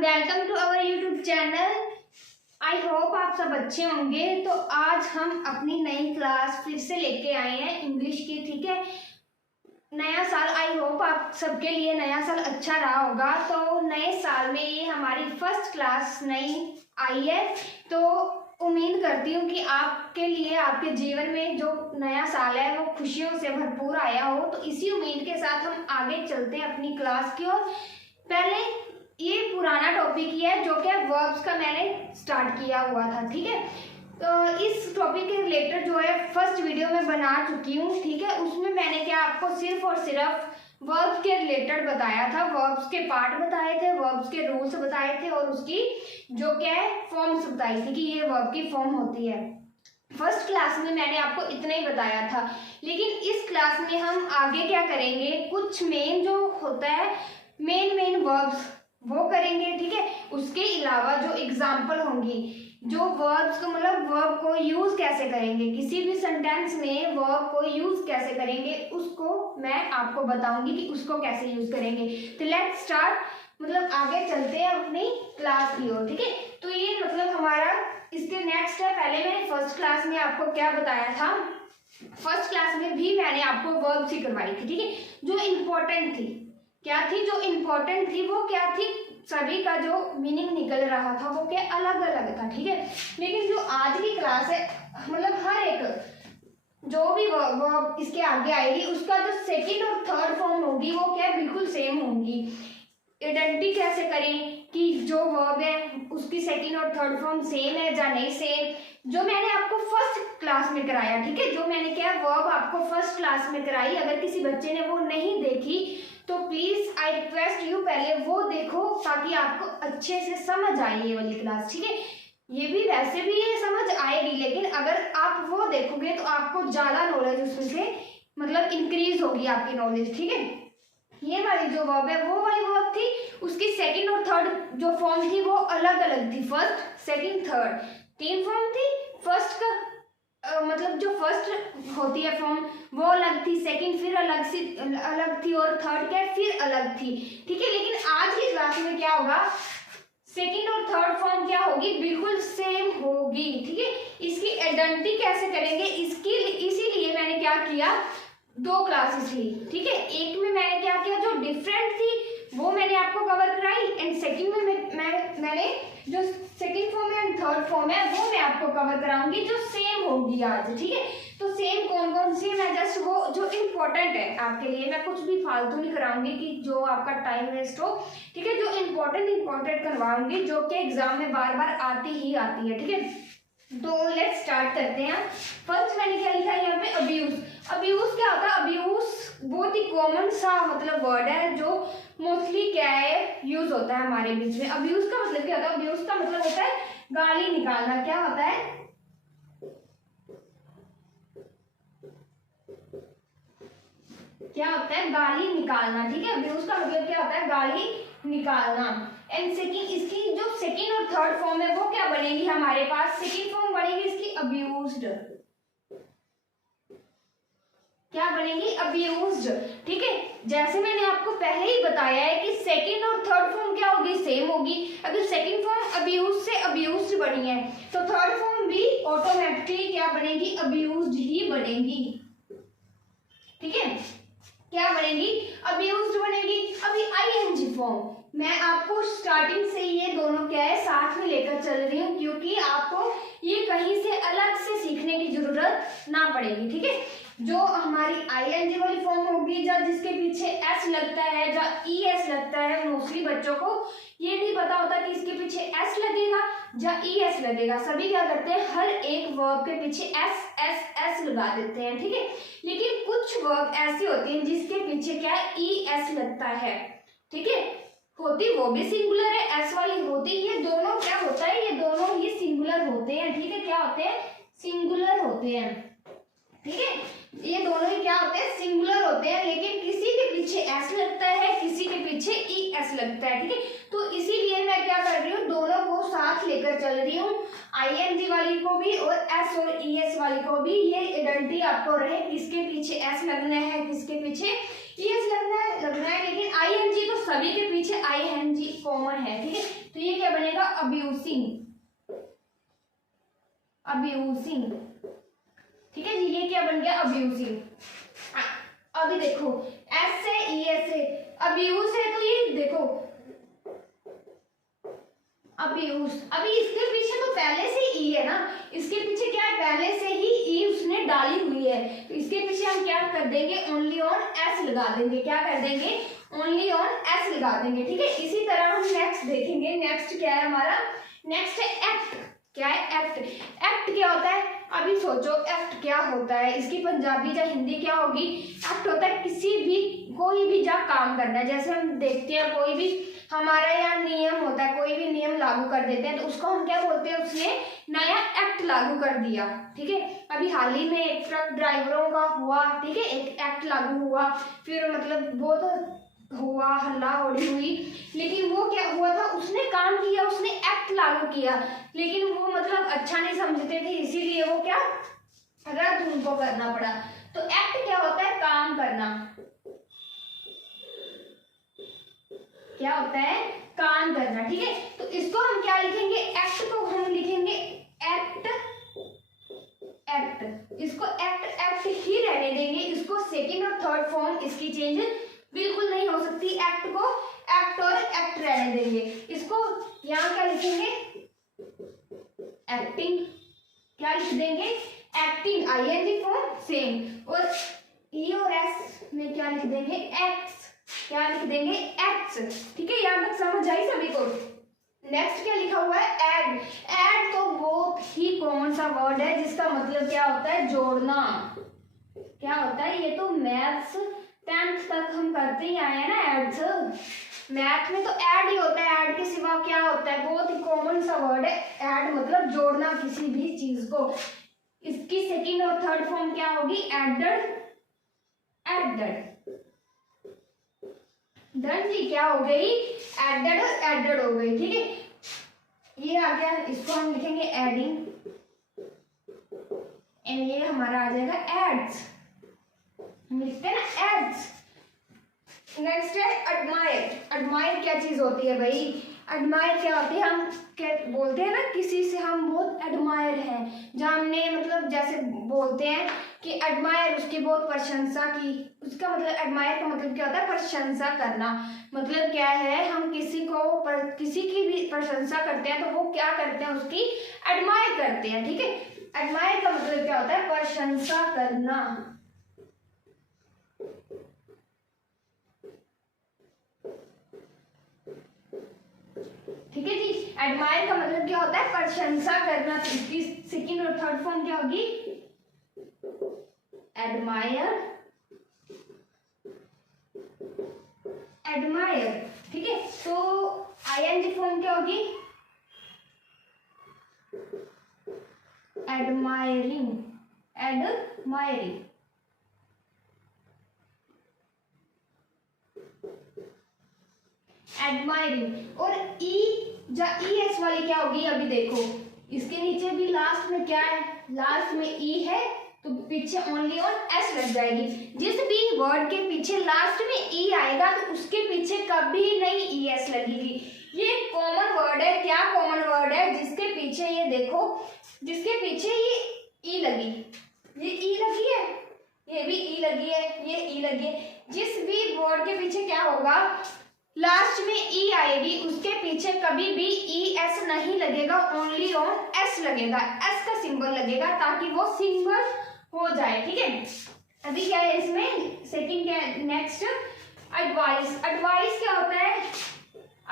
Welcome to our YouTube channel. I hope आप सब अच्छे होंगे। तो आज हम अपनी नई क्लास फिर से लेके आए हैं इंग्लिश की। ठीक है, नया साल, आई होप आप सबके लिए नया साल अच्छा रहा होगा। तो नए साल में ये हमारी फर्स्ट क्लास नई आई है, तो उम्मीद करती हूँ कि आपके लिए आपके जीवन में जो नया साल है वो खुशियों से भरपूर आया हो। तो इसी उम्मीद के साथ हम आगे चलते हैं अपनी क्लास की ओर। पहले ये पुराना टॉपिक ही है जो कि वर्ब्स का मैंने स्टार्ट किया हुआ था। ठीक है, तो इस टॉपिक के रिलेटेड जो है फर्स्ट वीडियो में बना चुकी हूँ। ठीक है, उसमें मैंने क्या आपको सिर्फ और सिर्फ वर्ब्स के रिलेटेड बताया था, वर्ब्स के पार्ट बताए थे, वर्ब्स के रूल्स बताए थे और उसकी जो क्या है फॉर्म्स बताई थी कि ये वर्ब की फॉर्म होती है। फर्स्ट क्लास में मैंने आपको इतना ही बताया था, लेकिन इस क्लास में हम आगे क्या करेंगे, कुछ मेन जो होता है मेन वर्ब्स वो करेंगे। ठीक है, उसके अलावा जो एग्जाम्पल होंगी, जो वर्ब्स को मतलब वर्ब को यूज कैसे करेंगे, किसी भी सेंटेंस में वर्ब को यूज कैसे करेंगे उसको मैं आपको बताऊंगी कि उसको कैसे यूज करेंगे। तो लेट्स स्टार्ट, मतलब आगे चलते हैं अपनी क्लास की ओर। ठीक है, तो ये मतलब हमारा इसके नेक्स्ट है। पहले मैंने फर्स्ट क्लास में आपको क्या बताया था, फर्स्ट क्लास में भी मैंने आपको वर्ब्स ही करवाई थी। ठीक है, जो इम्पोर्टेंट थी, क्या थी जो इम्पोर्टेंट थी वो क्या थी, सभी का जो मीनिंग निकल रहा था वो क्या अलग अलग था। ठीक है, लेकिन जो आज की क्लास है मतलब हर एक जो भी वर्ब इसके आगे आएगी उसका जो सेकंड और थर्ड फॉर्म होगी वो क्या बिल्कुल सेम होंगी। आइडेंटिटी कैसे करें कि जो वर्ब है उसकी सेकंड और थर्ड फॉर्म सेम है या नहीं सेम, जो मैंने आपको फर्स्ट क्लास में कराया। ठीक है, जो मैंने क्या वर्ब आपको फर्स्ट क्लास में कराई, अगर किसी बच्चे ने वो नहीं देखी तो प्लीज आई रिक्वेस्ट यू पहले वो देखो ताकि आपको अच्छे से समझ आए ये वाली क्लास। ठीक है, ये भी वैसे भी ये समझ आएगी, लेकिन अगर आप वो देखोगे तो आपको ज्यादा नॉलेज उसमें से मतलब इंक्रीज होगी आपकी नॉलेज। ठीक है, ये वाली जो वर्ब है वो वाली वर्ब थी, उसकी सेकंड और थर्ड जो फॉर्म थी वो अलग अलग थी। फर्स्ट सेकंड थर्ड तीन फॉर्म थी। फर्स्ट का मतलब जो फर्स्ट होती है फॉर्म वो अलग थी, सेकंड फिर अलग थी और थर्ड क्या फिर अलग थी। ठीक है, लेकिन आज की क्लास में क्या होगा, सेकंड और थर्ड फॉर्म क्या होगी बिल्कुल सेम होगी। ठीक है, इसकी आइडेंटिटी कैसे करेंगे इसकी इसीलिए मैंने क्या किया, दो क्लासेस ली। ठीक है, एक में मैंने क्या किया जो डिफरेंट थी वो मैंने आपको कवर कराई, एंड सेकंड में मैंने जो सेकंड फॉर्म है एंड थर्ड फॉर्म है वो मैं आपको कवर कराऊंगी जो सेम होगी आज। ठीक है, तो सेम कौन कौन सी, मैं जस्ट वो जो इम्पोर्टेंट है आपके लिए, मैं कुछ भी फालतू नहीं कराऊंगी कि जो आपका टाइम वेस्ट हो। ठीक है, जो इम्पोर्टेंट करवाऊंगी जो कि एग्जाम में बार बार आती ही आती है। ठीक है, तो लेट्स स्टार्ट करते हैं। फर्स्ट मैंने क्या लिखा है यहाँ पे, अब्यूज। अब्यूज क्या होता है, अब्यूज बहुत ही कॉमन सा मतलब वर्ड है जो मोस्टली क्या है यूज होता है हमारे बीच में। अब्यूज का मतलब क्या होता है, अब्यूज का मतलब होता है गाली निकालना। क्या होता है, क्या होता है गाली निकालना। ठीक है, अब्यूज का मतलब क्या होता है गाली निकालना। एंड सेकंड इसकी जो सेकंड और थर्ड फॉर्म है वो क्या बनेगी हमारे पास, सेकंड फॉर्म बनेगी इसकी अब्यूज्ड। क्या बनेगी, अब्यूज्ड। ठीक है, जैसे मैंने आपको पहले ही बताया है कि सेकंड और थर्ड फॉर्म क्या होगी सेम होगी। अगर सेकंड फॉर्म अब्यूज से अब्यूज्ड बनी है तो थर्ड फॉर्म भी ऑटोमेटिकली क्या बनेगी, अब्यूज्ड ही बनेगी। ठीक है, क्या बनेगी, अब्यूज्ड बनेगी। अभी आईएनजी फॉर्म मैं आपको स्टार्टिंग से ये दोनों क्या है साथ में लेकर चल रही हूँ क्योंकि आपको ये कहीं से अलग से सीखने की जरूरत ना पड़ेगी। ठीक है, जो हमारी आईएनजी वाली फॉर्म होगी या जिसके पीछे एस लगता है या ईएस लगता है, मोस्टली बच्चों को ये नहीं पता होता कि इसके पीछे एस लगेगा या ईएस लगेगा। सभी क्या करते हैं हर एक वर्ब के पीछे एस एस एस लगा देते हैं। ठीक है, लेकिन कुछ वर्ब ऐसी होती हैं जिसके पीछे क्या ईएस लगता है। ठीक है, होती वो भी सिंगुलर है, एस वाली होती, ये दोनों क्या होता है, ये दोनों ही सिंगुलर होते हैं। ठीक है, क्या होते हैं, सिंगुलर होते हैं। ठीक है, ये दोनों ही क्या होते हैं, सिंगुलर होते हैं, लेकिन किसी के पीछे एस लगता है किसी के पीछे ई एस लगता है। ठीक है, तो इसीलिए मैं क्या कर रही हूँ दोनों को साथ लेकर चल रही हूँ, आईएनजी वाली को भी और एस और ईएस वाली को भी। ये आइडेंटिटी आपको रहे किसके पीछे एस लगना है किसके पीछे ईएस लगना है, लेकिन आईएनजी तो सभी के पीछे आईएनजी कॉमन है। ठीक है, तो तो ये क्या बनेगा, अब्यूसिंग, अब्यूसिंग। ठीक है जी, ये क्या बन गया, अब्यूसिंग। अभी देखो एस से ई एस से अब्यूज है, तो ये देखो अब्यूज। अभी इसके पीछे तो पहले से ई है ना, इसके पीछे क्या है, पहले से ही ई उसने डाली हुई है, तो इसके पीछे हम क्या कर देंगे, ओनली ऑन एस लगा देंगे। क्या कर देंगे, ओनली ऑन एस लगा देंगे। ठीक है, इसी तरह हम नेक्स्ट देखेंगे। नेक्स्ट क्या है हमारा, नेक्स्ट है एक्ट। क्या है, एक्ट। एक्ट क्या होता है, अभी सोचो एक्ट क्या होता है, इसकी पंजाबी या हिंदी क्या होगी। एक्ट होता है किसी भी, कोई भी जा काम करना है। जैसे हम देखते हैं कोई भी हमारा यहाँ नियम होता है, कोई भी नियम लागू कर देते हैं, तो उसको हम क्या बोलते हैं, उसने नया एक्ट लागू कर दिया। ठीक है, अभी हाल ही में एक ट्रक ड्राइवरों का हुआ, ठीक है, एक एक्ट लागू हुआ, फिर मतलब बहुत हुआ, हल्ला होड़ी हुई, लेकिन वो क्या हुआ था, उसने काम किया, उसने एक्ट लागू किया, लेकिन वो मतलब अच्छा नहीं समझते थे, इसीलिए वो क्या रद्द उनको करना पड़ा। तो एक्ट क्या होता है, काम करना। क्या होता है, काम करना। ठीक है, तो इसको हम क्या लिखेंगे, एक्ट को हम लिखेंगे एक्ट, एक्ट। इसको एक्ट एक्ट ही रहने देंगे, इसको सेकंड और थर्ड फॉर्म इसकी चेंज बिल्कुल नहीं हो सकती। एक्ट को एक्ट और एक्ट रहने देंगे। इसको यहाँ क्या लिखेंगे, एक्टिंग। क्या लिख देंगे, एक्टिंग, आईएनजी फॉर्म सेम। और ई और एस में क्या लिख देंगे, एक्ट्स। क्या लिख देंगे, एक्ट्स। ठीक है, यहाँ तक समझ आई सभी को। नेक्स्ट क्या लिखा हुआ है, ऐड। ऐड तो बहुत ही कॉमन सा वर्ड है, जिसका मतलब क्या होता है, जोड़ना। क्या होता है, ये तो मैथ्स 10th तक हम करते ही आए हैं ना, एड्स। मैथ में तो ऐड ही होता है, ऐड के सिवा क्या होता है, बहुत ही कॉमन सा वर्ड है ऐड, मतलब जोड़ना किसी भी चीज को। इसकी सेकंड और थर्ड फॉर्म क्या होगी, एडेड, एडेड। डन जी, क्या हो गई, एडेड और एडेड हो गई। ठीक है, ये आ गया, इसको हम लिखेंगे एडिंग, एंड ये हमारा आ जाएगा एड्स। हम लिखते हैं ना एड्स। नेक्स्ट है एडमायर। एडमायर क्या चीज होती है भाई, एडमायर क्या होती है, हम क्या बोलते हैं ना, किसी से हम बहुत एडमायर हैं, जहाँ हमने मतलब जैसे बोलते हैं कि एडमायर, उसकी बहुत प्रशंसा की। उसका मतलब एडमायर का मतलब क्या होता है, प्रशंसा करना। मतलब क्या है, हम किसी को किसी की भी प्रशंसा करते हैं, तो वो क्या करते हैं, उसकी एडमायर करते हैं। ठीक है, एडमायर का मतलब क्या होता है, प्रशंसा करना। ठीक है जी, एडमायर का मतलब क्या होता है, प्रशंसा करना। इसकी सेकंड और थर्ड फॉर्म क्या होगी, एडमायर, एडमायर। ठीक है, तो आईएनजी फॉर्म क्या होगी, एडमायरिंग, एडमायरिंग। एडमायरिंग। और ई या ई एस वाली क्या होगी, अभी देखो इसके नीचे भी लास्ट में क्या है, लास्ट में ई है, तो पीछे ओनली ऑन एस लग जाएगी। जिस भी वर्ड के पीछे लास्ट में ई आएगा, तो उसके पीछे कभी नहीं ई एस लगेगी। ये कॉमन वर्ड है। क्या कॉमन वर्ड है, जिसके पीछे ये देखो, जिसके पीछे ये ई लगी, ये ई लगी है, ये भी ई लगी है, ये ई लगी है। जिस भी वर्ड के पीछे क्या होगा, लास्ट में ई आएगी, उसके पीछे कभी भी ई एस नहीं लगेगा, ओनली ऑन एस लगेगा, एस का सिंबल लगेगा, ताकि वो सिंबल हो जाए। ठीक है, अभी क्या है इसमें, सेकंड क्या है, नेक्स्ट एडवाइस। एडवाइस क्या होता है,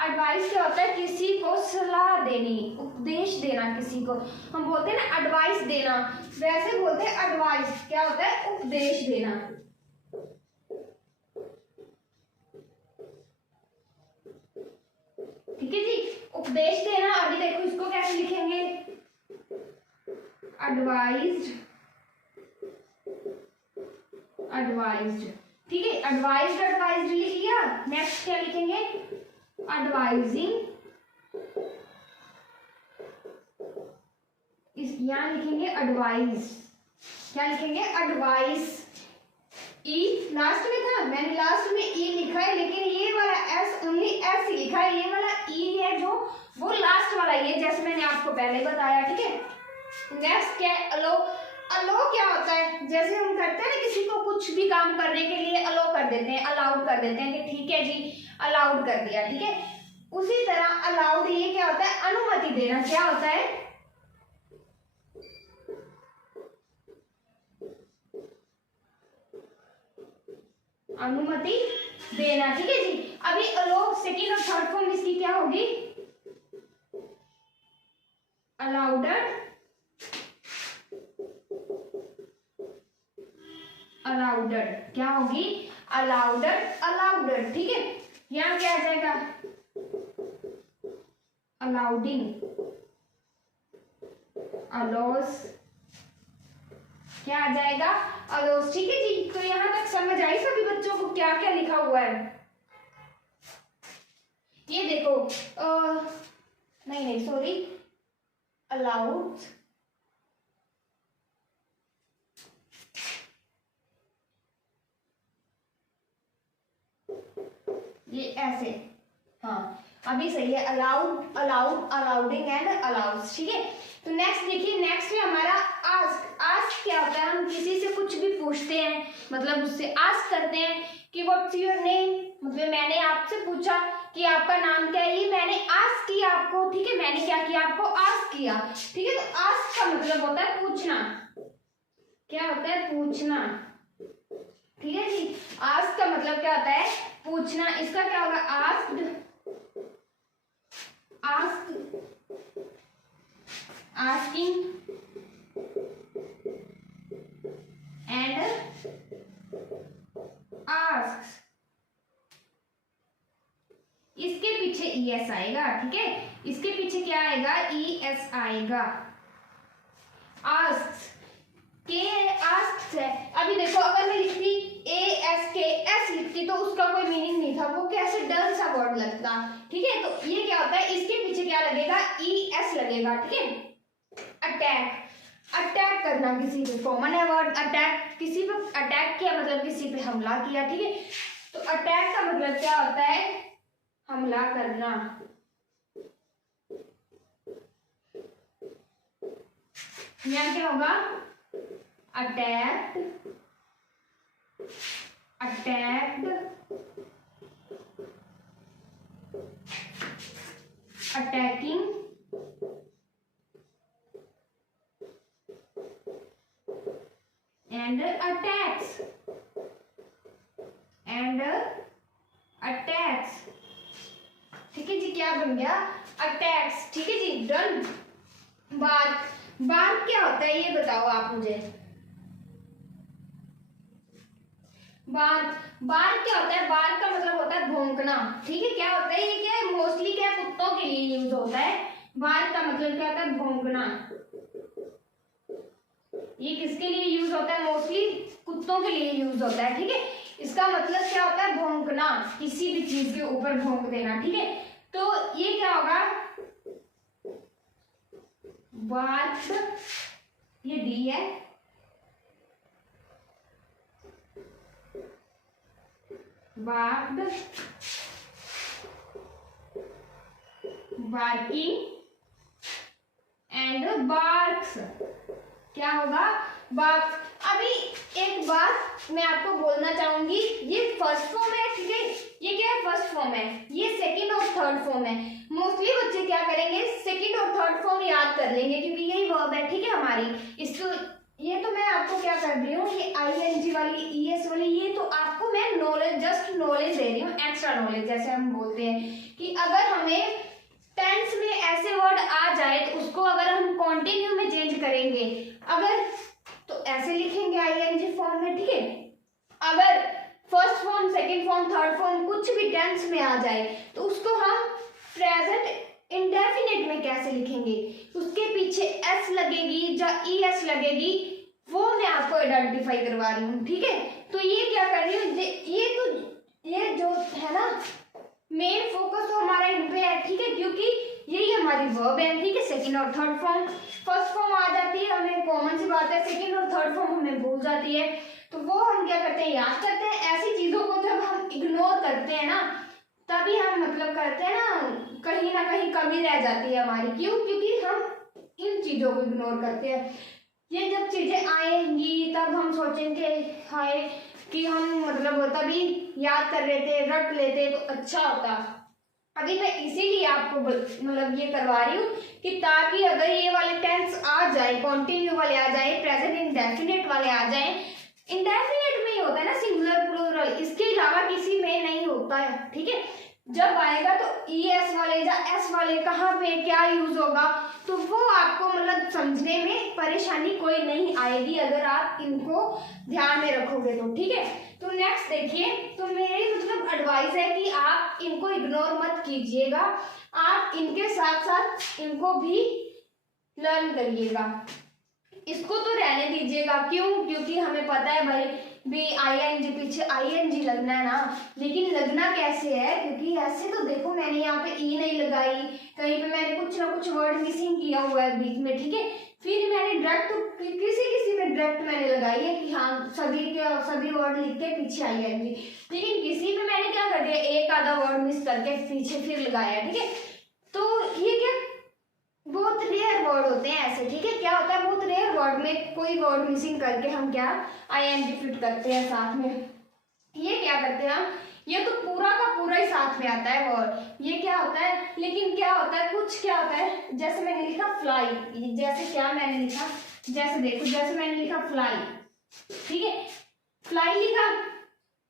एडवाइस क्या होता है, किसी को सलाह देनी, उपदेश देना किसी को। हम बोलते हैं ना एडवाइस देना, वैसे बोलते हैं एडवाइस क्या होता है, उपदेश देना। ठीक है जी, उपदेश देना। अभी देखो इसको कैसे लिखेंगे, एडवाइज्ड, एडवाइज्ड। ठीक है, एडवाइज्ड, एडवाइज्ड लिख लिया। नेक्स्ट क्या लिखेंगे, एडवाइजिंग, इस यहाँ लिखेंगे एडवाइस। क्या लिखेंगे, एडवाइस। ई लास्ट में था, मैंने लास्ट में ई लिखा है, लेकिन ये वाला एस ओनली एस लिखा है, ये वाला ई है जो वो आपको पहले बताया, ठीक है। नेक्स्ट क्या है, अलो। अलो क्या होता है, जैसे हम करते हैं ना किसी को कुछ भी काम करने के लिए अलो कर देते हैं, अलाउड कर देते हैं कि ठीक है जी अलाउड कर दिया, ठीक है। उसी तरह अलाउड ये क्या होता है, अनुमति देना। क्या होता है, अनुमति देना, ठीक है जी। अभी अलो सेकेंड और थर्ड फॉर्म इसकी क्या होगी, अलाउडर, अलाउडर क्या होगी, अलाउडर, अलाउडर, ठीक है। यहां क्या आ जाएगा, अलाउडिंग, अलोस, क्या आ जाएगा, अलोस, ठीक है जी। तो यहां तक समझ आई सभी बच्चों को क्या क्या लिखा हुआ है। ये देखो नहीं सॉरी, अलाउड, ये ऐसे, हाँ अभी सही है, अलाउड, अलाउड, अलाउडिंग एंड अलाउड्स, ठीक है। तो नेक्स्ट देखिए, नेक्स्ट है हमारा आस्क। आस्क क्या होता है, हम किसी से कुछ भी पूछते हैं, मतलब उससे आस्क करते हैं कि व्हाट्स योर नेम, मतलब मैंने आपसे पूछा कि आपका नाम क्या है, ये मैंने आस्क किया आपको, ठीक है। मैंने क्या किया, आपको आस्क किया, ठीक है। तो आस्क का मतलब होता है पूछना। क्या होता है, पूछना, ठीक है जी। आस्क का मतलब क्या होता है, पूछना। इसका क्या होगा, asked, ask, asking and asks. इसके पीछे ईएस आएगा, ठीक है। इसके पीछे क्या आएगा, ईएस आएगा। आस्क्स के आस्क्स है। अभी देखो अगर मैं लिखती ASKS लिखती तो उसका कोई मीनिंग नहीं था, वो कैसे डल सा वर्ड लगता, ठीक है। तो ये क्या होता है, इसके पीछे क्या लगेगा, ES लगेगा, ठीक है। अटैक, अटैक करना किसी पे, कॉमन है वर्ड अटैक, किसी पे अटैक किया मतलब किसी पे हमला किया, ठीक है। तो अटैक का मतलब क्या होता है, हमला करना। यहाँ क्या होगा, attacked, attacked, attacking and attacks, and attacks, ठीक है जी। क्या बन गया, अटैक्स, ठीक है जी, डन। बार्क, बार्क क्या होता है ये बताओ आप मुझे। बार्क, बार्क क्या होता है, बार्क का मतलब होता है भौंकना, ठीक है। क्या होता है ये, क्या है, मोस्टली क्या कुत्तों के लिए यूज होता है। बार्क का मतलब क्या होता है, भौंकना। ये किसके लिए यूज होता है, मोस्टली कुत्तों के लिए यूज होता है, ठीक है। इसका मतलब क्या होता है, भौंकना, किसी भी चीज के ऊपर भौंक देना, ठीक है। तो ये क्या होगा, बार्क, ये डी है, बार्क्ड, बार्किंग एंड बार्क्स, क्या होगा, बार्क्स। अभी एक बात मैं आपको बोलना चाहूंगी, ये फर्स्ट फॉर्म है, ठीक है। ये क्या है, फर्स्ट फॉर्म है, ये सेकंड और थर्ड फॉर्म है। मोस्टली बच्चे क्या करेंगे, सेकंड और थर्ड फॉर्म याद कर लेंगे क्योंकि यही वर्ब है, ठीक है हमारी। इसको ये तो मैं आपको क्या कर रही हूँ, ये ING वाली, ES वाली, ये तो आपको मैं नॉलेज, जस्ट नॉलेज दे रही हूँ, एक्स्ट्रा नॉलेज जैसे हम बोलते हैं कि अगर हमें टेंस में ऐसे वर्ड आ जाए तो उसको अगर हम कॉन्टिन्यू में चेंज करेंगे, अगर तो ऐसे लिखेंगे ING फॉर्म में, ठीक है। अगर first form, second form, third form कुछ भी टेंस में आ जाए तो उसको हम प्रेजेंट इंडेफिनिट में कैसे लिखेंगे, उसके पीछे S लगेगी या ES लगेगी, वो मैं आपको आइडेंटिफाई करवा रही हूँ, ठीक है। तो ये क्या कर रही हूँ, ये जो है ना, मेन फोकस तो हमारा इन पे है, ठीक है, क्योंकि यही हमारी वर्ब है, ठीक है। सेकंड और थर्ड फॉर्म, फर्स्ट फॉर्म आ जाती है हमें, कॉमन सी बात है, सेकंड और थर्ड फॉर्म हमें भूल जाती है, तो वो हम क्या करते हैं, याद करते हैं। ऐसी चीजों को जब हम इग्नोर करते हैं ना, तभी हम मतलब करते हैं ना कहीं कमी रह जाती है हमारी। क्यों? क्योंकि हम इन चीजों को इग्नोर करते हैं। ये जब चीजें आएंगी तब हम सोचेंगे हाय कि हम मतलब तभी याद कर लेते, रट लेते तो अच्छा होता। अभी मैं इसीलिए आपको मतलब ये करवा रही हूँ कि ताकि अगर ये वाले टेंस आ जाए, कॉन्टिन्यू वाले आ जाए, प्रेजेंट इंडेफिनिट वाले आ जाए, इंडेफिनिट में ही होता है ना सिंगुलर प्लूरल, इसके अलावा किसी में नहीं होता है। ठीक है, जब आएगा तो ईएस वाले या एस वाले कहाँ पे क्या यूज होगा तो वो आपको मतलब समझने में परेशानी कोई नहीं आएगी अगर आप इनको ध्यान में रखोगे तो। ठीक है, तो नेक्स्ट देखिए, तो मेरी मतलब एडवाइस है कि आप इनको इग्नोर मत कीजिएगा, आप इनके साथ साथ इनको भी लर्न करिएगा। इसको तो रहने दीजिएगा। क्यों? क्योंकि हमें पता है भाई भी आईएनजी पीछे आईएनजी लगना है ना, लेकिन लगना कैसे है? क्योंकि ऐसे तो देखो मैंने यहाँ पे ई नहीं लगाई, कहीं पे मैंने कुछ ना कुछ वर्ड मिसिंग किया हुआ है बीच में। ठीक है, फिर मैंने डायरेक्ट तो किसी में डायरेक्ट मैंने लगाई है कि हाँ सभी वर्ड लिख के पीछे आईएनजी, लेकिन किसी में मैंने क्या कर दिया, एक आधा वर्ड मिस करके पीछे फिर लगाया। ठीक है, तो ये क्या बहुत रेयर वर्ड होते हैं ऐसे। ठीक है, क्या होता है बहुत रेयर वर्ड में कोई वर्ड मिसिंग करके हम क्या आईएनजी फिट करते हैं साथ में। ये क्या करते हैं हम, ये तो पूरा का पूरा ही साथ में आता है वर्ड, ये क्या होता है। लेकिन क्या होता है कुछ क्या होता है, जैसे मैंने लिखा फ्लाई, जैसे क्या मैंने लिखा, जैसे देखो जैसे मैंने लिखा फ्लाई। ठीक है, फ्लाई लिखा,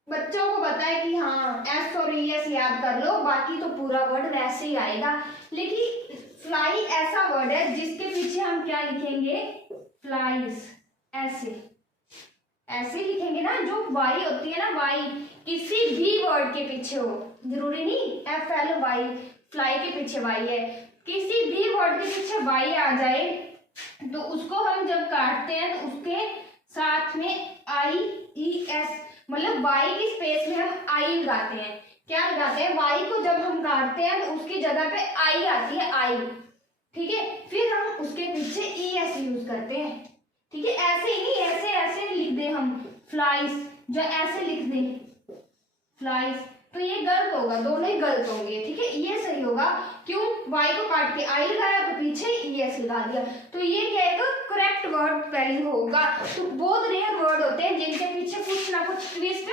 बच्चों को पता है कि हाँ एस और ई एस याद कर लो, बाकी तो पूरा वर्ड वैसे ही आएगा। लेकिन फ्लाई ऐसा वर्ड है जिसके पीछे हम क्या लिखेंगे, फ्लाइज, ऐसे लिखेंगे ना। जो वाई होती है ना, वाई किसी भी वर्ड के पीछे हो, जरूरी नहीं एफ एल वाई, फ्लाई के पीछे वाई है, किसी भी वर्ड के पीछे वाई आ जाए तो उसको हम जब काटते हैं तो उसके साथ में आई ई एस, मतलब वाई की स्पेस में हम आई लगाते हैं। क्या लगाते हैं, वाई को जब हम काटते हैं तो उसकी जगह पे आई आती है, आई। ठीक है, फिर हम उसके पीछे ई एस यूज करते हैं। ठीक है, ऐसे ही नहीं, ऐसे ऐसे लिख दे हम फ्लाइज, जो ऐसे लिख दे फ्लाइज तो ये गलत होगा, दोनों ही गलत होंगे। ठीक है, ये सही होगा। क्यों? वाई को काट के आई लगाया तो पीछे ई एस लगा दिया, तो ये क्या है करेक्ट वर्ड स्पेलिंग होगा। तो बहुत रेयर वर्ड होते हैं जिनके पीछे कुछ ना कुछ ट्विस्ट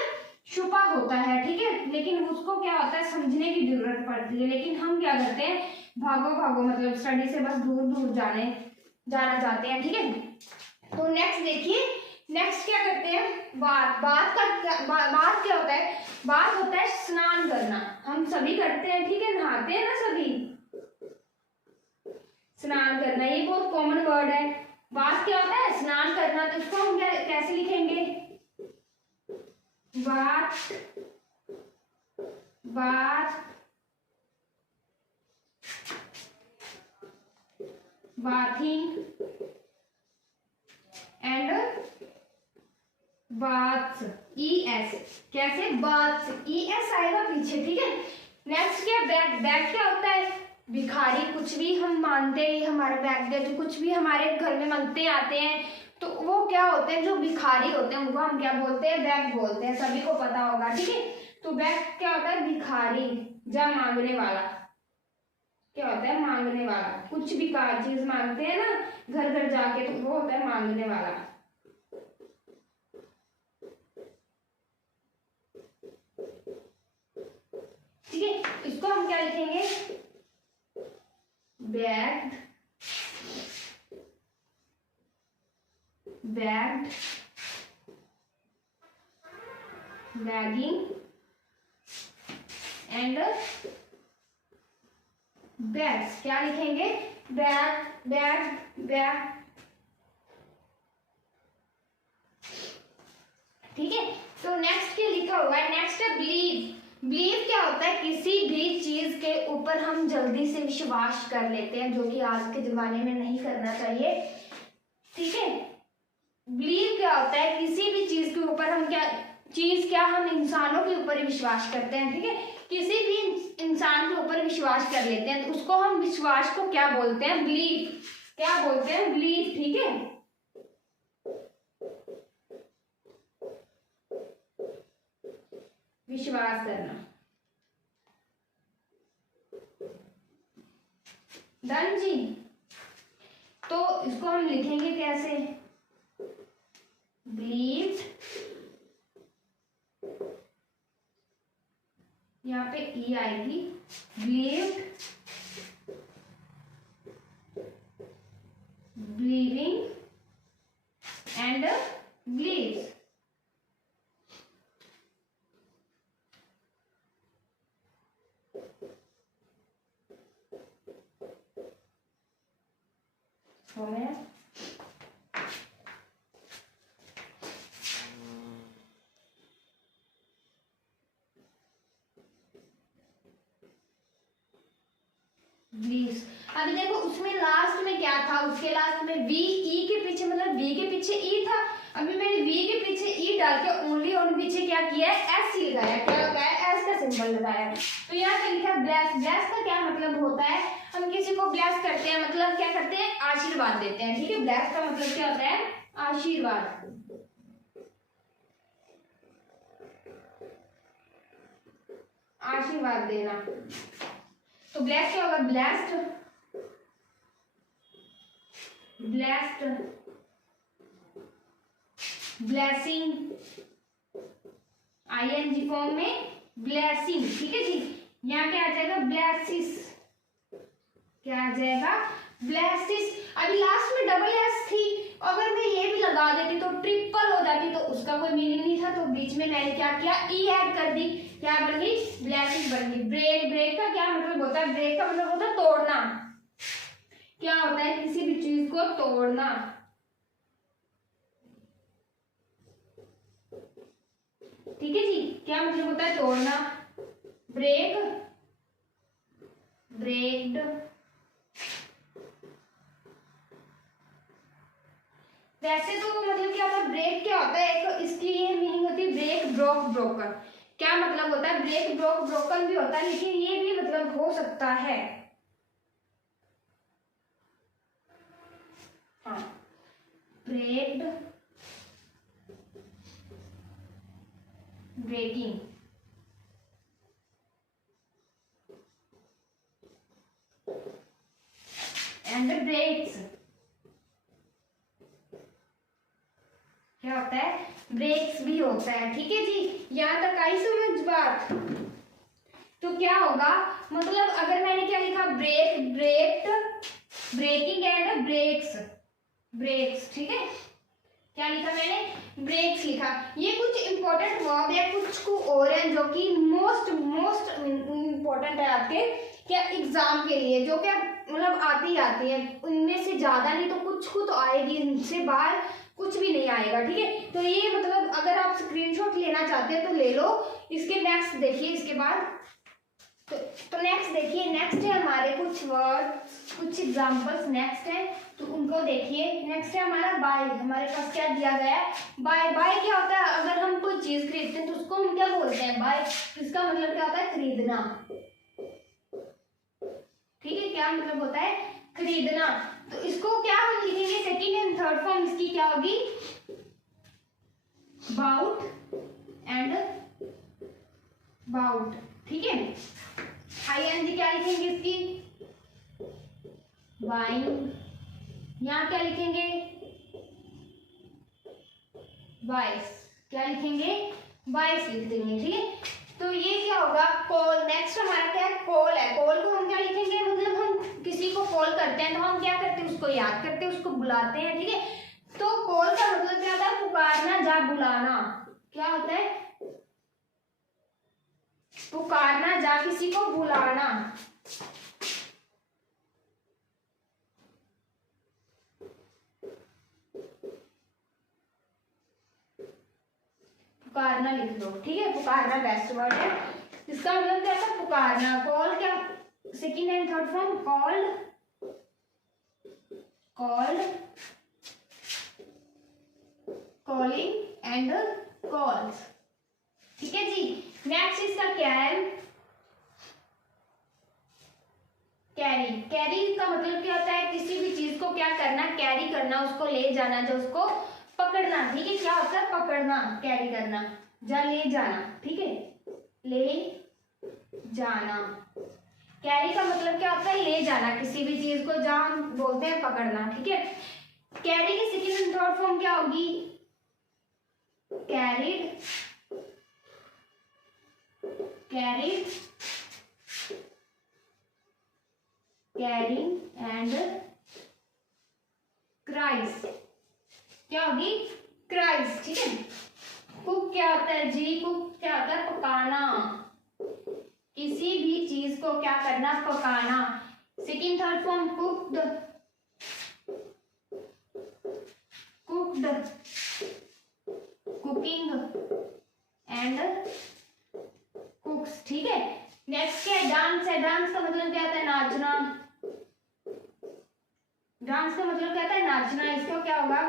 छुपा होता है। ठीक है, लेकिन उसको क्या होता है समझने की जरूरत पड़ती है, लेकिन हम क्या करते हैं भागो मतलब स्टडी से बस दूर जाना चाहते हैं। ठीक है, तो नेक्स्ट देखिए, नेक्स्ट क्या करते हैं, बात क्या होता है, बात होता है स्नान करना, हम सभी करते हैं। ठीक है, नहाते हैं ना सभी, स्नान करना ये बहुत कॉमन वर्ड है। बात क्या होता है, स्नान करना, तो इसको हम कैसे लिखेंगे, bathing and baths, E S, कैसे बाथ्स, ई एस आएगा पीछे। ठीक है, नेक्स्ट क्या, बैग क्या होता है, भिखारी, कुछ भी हम मांगते हैं हमारे बैग दे, तो कुछ भी हमारे घर में मांगते आते हैं तो वो क्या होते हैं, जो भिखारी होते हैं उनको हम क्या बोलते हैं, बैग बोलते हैं, सभी को पता होगा। ठीक है, तो बैग क्या होता है, भिखारी या मांगने वाला, क्या होता है मांगने वाला, कुछ भी चीज मांगते हैं ना घर घर जाके तो वो होता है मांगने वाला। ठीक है, इसको हम क्या लिखेंगे, बैग्ड, बैगिंग एंड बैग्स, क्या लिखेंगे, बैग। ठीक है, तो नेक्स्ट क्या लिखा होगा, नेक्स्ट है बिलीव क्या होता है, किसी भी चीज के ऊपर हम जल्दी से विश्वास कर लेते हैं, जो कि आज के जमाने में नहीं करना चाहिए। ठीक है, बिलीव क्या होता है, किसी भी चीज के ऊपर हम हम इंसानों के ऊपर ही विश्वास करते हैं। ठीक है, किसी भी इंसान के ऊपर विश्वास कर लेते हैं तो उसको हम विश्वास को क्या बोलते हैं, बिलीव, क्या बोलते हैं, बिलीव। ठीक है, विश्वास करना। डन जी। तो इसको हम लिखेंगे कैसे? बिलीव्ड, यहाँ पे ई आएगी, बिलीव्ड, बिलीविंग एंड बिलीव्स। हो गया। बिलीव्स। अभी देखो उसमें लास्ट में क्या था, उसके लास्ट में वी ई के पीछे, मतलब वी के पीछे ई था। अभी मैंने वी के पीछे ई डाल के ओनली और पीछे क्या किया है? एस लगाया। क्या लगाया? एस का सिंबल लगाया। तो यहाँ पे लिखा ब्लेस। ब्लेस का क्या मतलब होता है? हम किसी को ब्लेस करते हैं, मतलब क्या करते हैं? आशीर्वाद देते हैं। ठीक है, ब्लेस का मतलब क्या होता है? आशीर्वाद। आशीर्वाद देना। तो ब्लेस क्या होगा? Blessed, blessed, blessing, ING form में ब्लेसिंग। ठीक है जी। यहाँ क्या आ जाएगा? ब्लेसिस। क्या आ जाएगा? ब्लेसिस। अभी लास्ट में डबल एस थी, अगर मैं ये भी लगा देती तो ट्रिपल हो जाती, तो उसका कोई मीनिंग नहीं था। तो बीच में मैंने क्या किया? ई ऐड कर दी। क्या बन गई? ब्लेसिस बन गई। ब्रेक, ब्रेक का क्या मतलब होता है? ब्रेक का मतलब होता है तोड़ना। क्या होता है? किसी भी चीज को तोड़ना। ठीक है जी। क्या मतलब होता है? तोड़ना। Break, broken. वैसे तो मतलब क्या होता है? ब्रेक क्या होता है? एक इसकी ये मीनिंग होती है ब्रेक, ब्रोक, ब्रोकन। क्या मतलब होता है? ब्रेक, ब्रोक, ब्रोकन भी होता है, लेकिन ये भी मतलब हो सकता है। हाँ, ब्रेक्ड, ब्रेकिंग एंड ब्रेक्स। क्या होता है? ब्रेक्स भी होता है। ठीक है जी। यहाँ तक आई समझ बात? तो क्या होगा? मतलब अगर मैंने क्या लिखा? Break, breaked, breaking and breaks, breaks. ठीक है, क्या लिखा मैंने? ब्रेक्स लिखा। ये कुछ इंपॉर्टेंट वर्ब है, कुछ को और है जो कि मोस्ट इंपॉर्टेंट है आपके क्या एग्जाम के लिए, जो क्या मतलब आती आती है। उनमें से ज्यादा नहीं तो कुछ को तो आएगी, इनसे बाहर कुछ भी नहीं आएगा। ठीक है, तो ये मतलब अगर आप स्क्रीनशॉट लेना चाहते हैं तो ले लो। इसके नेक्स्ट देखिए, इसके बाद तो नेक्स्ट देखिए। नेक्स्ट है हमारे कुछ वर्ड, कुछ एग्जांपल्स नेक्स्ट है, तो उनको देखिए। नेक्स्ट है हमारा बाय। हमारे पास क्या दिया गया है? बाय। बाय क्या होता है? अगर हम कोई चीज खरीदते हैं तो उसको हम क्या बोलते हैं? बाय। इसका मतलब क्या होता है? खरीदना। ठीक है, क्या मतलब होता है? खरीदना। तो इसको क्या हम लिखेंगे? सेकंड एंड थर्ड फॉर्म इसकी क्या होगी? Bought and bought. ठीक है, आईएनजी क्या लिखेंगे इसकी? बाइंग। यहाँ क्या लिखेंगे? बाइस। क्या लिखेंगे? बाइस लिख देंगे। ठीक है, तो ये क्या होगा? कॉल। नेक्स्ट हमारा क्या है? कॉल है। कॉल को हम क्या लिखेंगे? मतलब हम किसी को कॉल करते हैं तो हम क्या करते हैं? उसको याद करते हैं, उसको बुलाते हैं। ठीक है, तो कॉल का मतलब क्या होता है? पुकारना या बुलाना। क्या होता है? पुकारना या किसी को बुलाना। पुकारना लिख लो। ठीक है, पुकारना बेस्ट वर्ड है। इसका मतलब क्या था? पुकारना। कॉल क्या? Second and third form called, called, calling and calls. ठीक है जी। नेक्स्ट इसका क्या है? कैरी। कैरी का मतलब क्या होता है? किसी भी चीज को क्या करना? कैरी करना, उसको ले जाना, जो उसको पकड़ना। ठीक है, क्या होता है? पकड़ना, कैरी करना या ले जाना। ठीक है, ले जाना। कैरी का मतलब क्या होता है, ले जाना किसी भी चीज को, जहां हम बोलते हैं पकड़ना, ठीक है। कैरी की सेकंड एंड थर्ड फॉर्म क्या होगी, carried, carried, carrying and cries, क्या होगी, क्राइस, ठीक है। कुक क्या होता है जी, कुक क्या होता है, पकाना, किसी भी चीज को क्या करना, पकाना। Second third form cooked, cooked, cooking and कुक्स, ठीक है। नेक्स्ट क्या है, डांस है। डांस का मतलब क्या होता है, नाचना, डांस का मतलब क्या होता है, नाचना। इसका क्या होगा,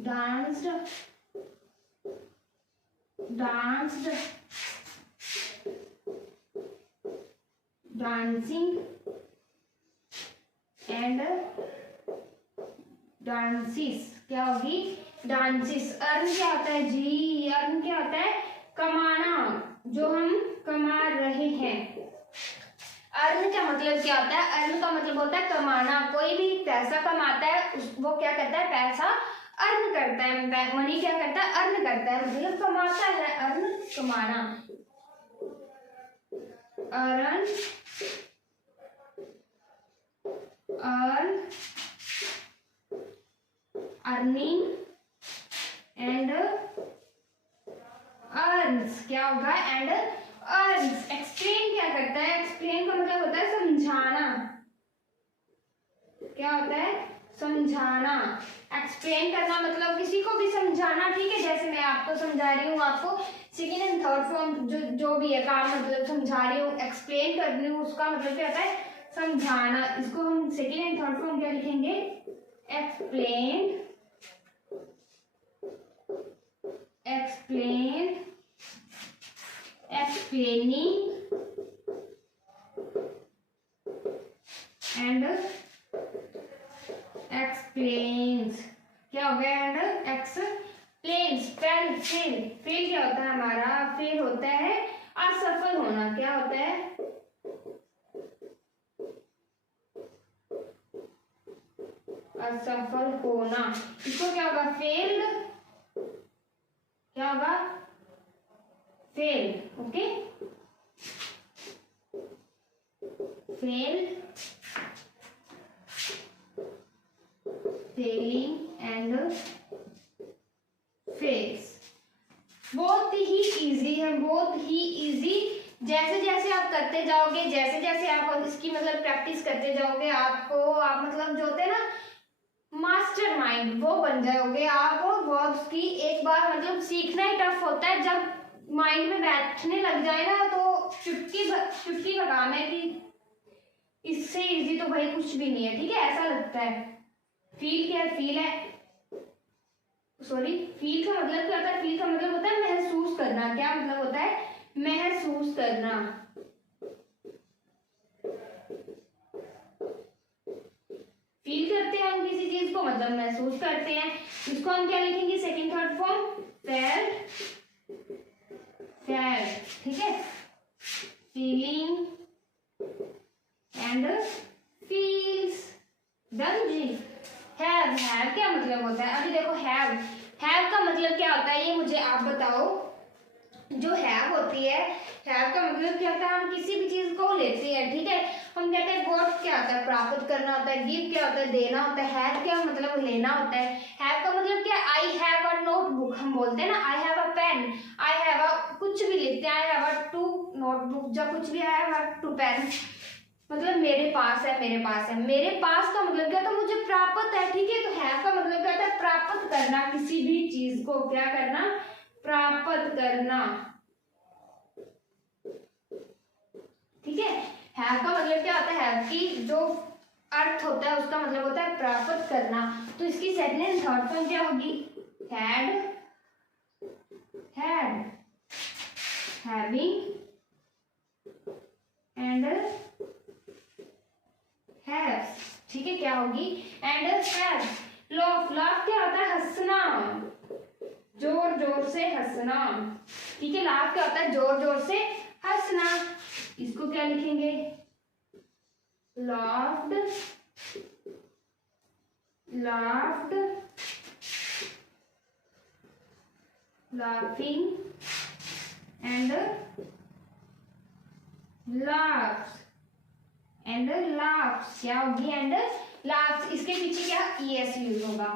danced, danced, dancing and dances, क्या होगी, डांसिस। अर्न क्या होता है जी, अर्न क्या होता है, कमाना, जो हम कमा रहे हैं। अर्न का मतलब क्या होता है, अर्न का मतलब होता है कमाना। कोई भी पैसा कमाता है वो क्या करता है, पैसा अर्न करता है, मनी क्या करता है, अर्न करता है, मतलब कमाता है, अर्न, कमाना। Earn, earn, earning and earns, क्या होगा, एंड अर्न्स। एक्सप्लेन क्या करता है, एक्सप्लेन का मतलब होता है समझाना, क्या होता है, समझाना। एक्सप्लेन करना मतलब किसी को भी समझाना, ठीक है। जैसे मैं आपको समझा रही हूँ, आपको सेकेंड एंड थर्ड फॉर्म जो भी है काम, मतलब समझा रही हूँ, एक्सप्लेन कर रही हूँ, उसका मतलब क्या होता है, समझाना। इसको हम सेकेंड एंड थर्ड फॉर्म क्या लिखेंगे, explain, explain, explaining and explains, क्या हो गया, and explains. Fail, fail, fail क्या होता है हमारा, फेल होता है असफल होना, क्या होता है, असफल होना। इसको क्या होगा, फेल्ड, क्या होगा, fail, okay, fail, failing and fails. बहुत ही इजी है, बहुत ही इजी। जैसे जैसे आप करते जाओगे, जैसे जैसे आप इसकी मतलब प्रैक्टिस करते जाओगे, आप मतलब जो होते हैं ना मास्टर माइंड, वो बन जाओगे आप। वर्ड्स की एक बार मतलब सीखना ही टफ होता है, जब माइंड में बैठने लग जाए ना तो चुटकी का काम है कि इससे इजी तो भाई कुछ भी नहीं है, ठीक है, ऐसा लगता है। फील क्या है, फील है, सॉरी, फील का मतलब क्या होता है, फील का मतलब होता है महसूस करना। क्या मतलब होता है, महसूस करना। फील करते हैं हम किसी चीज को, मतलब महसूस करते हैं। इसको हम क्या लिखेंगे, second third form, felt, felt, ठीक है, फीलिंग एंड फील्स, डन जी। हैव, हैव क्या मतलब होता है, अभी देखो हैव, हैव का मतलब क्या होता है ये मुझे आप बताओ। जो हैव होती है, हैव का मतलब क्या होता है, हम किसी भी चीज को लेते हैं, ठीक है। हम कहते हैं गॉट क्या होता है, प्राप्त करना होता है। गिव क्या होता है, देना होता है। हैव क्या मतलब लेना होता है। हैव का मतलब क्या, आई हैव अ नोटबुक, हम बोलते हैं ना I have a pen, I have a, कुछ भी लिखते हैं, I have a two notebook, जब कुछ भी I have a two pen, मतलब मेरे पास है, मेरे पास है। मेरे पास का मतलब क्या, तो मुझे प्राप्त है, ठीक है। तो हैव का मतलब क्या होता है, प्राप्त करना, किसी भी चीज को क्या करना, प्राप्त करना, ठीक है। हैव का मतलब क्या होता है, हैव की जो अर्थ होता है उसका मतलब होता है प्राप्त करना। तो इसकी सेकंड एंड थर्ड फॉर्म क्या होगी, had, had, having and haves, ठीक है, क्या होगी, एंड हैव। लाफ, लाफ क्या होता है, हंसना, जोर जोर से हंसना, ठीक है। लाफ क्या होता है, जोर जोर से हंसना। इसको क्या लिखेंगे, laughed, laughed, laughing and laughs and laughs क्या होगी and laughs, इसके पीछे क्या es यूज होगा।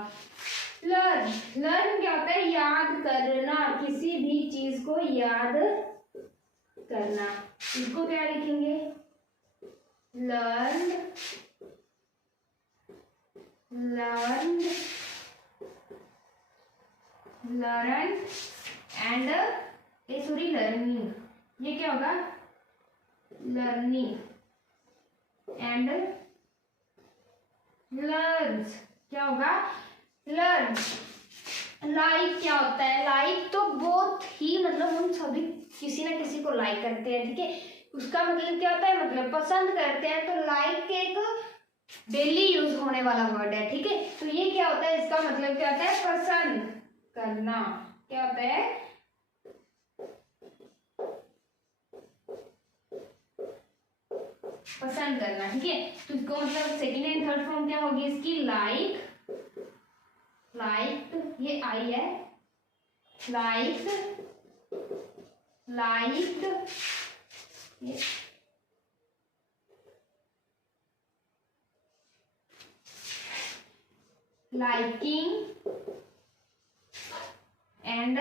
लर्न, लर्न क्या होता है याद करना, किसी भी चीज को याद करना, इसको क्या लिखेंगे learn, learn, learn and sorry learning, ये क्या होगा लर्निंग एंड लर्न्स, क्या होगा लर्न। लाइक क्या होता है, लाइक तो बहुत ही मतलब हम सभी किसी ना किसी को लाइक करते हैं, ठीक है, उसका मतलब क्या होता है मतलब पसंद करते हैं, तो लाइक एक डेली यूज होने वाला वर्ड है, ठीक है। तो ये क्या होता है, इसका मतलब क्या होता है पसंद करना, क्या होता है पसंद करना, ठीक है। तो इसको मतलब सेकंड एंड थर्ड फॉर्म क्या होगी इसकी लाइक, लाइक ये आई है like, like liking and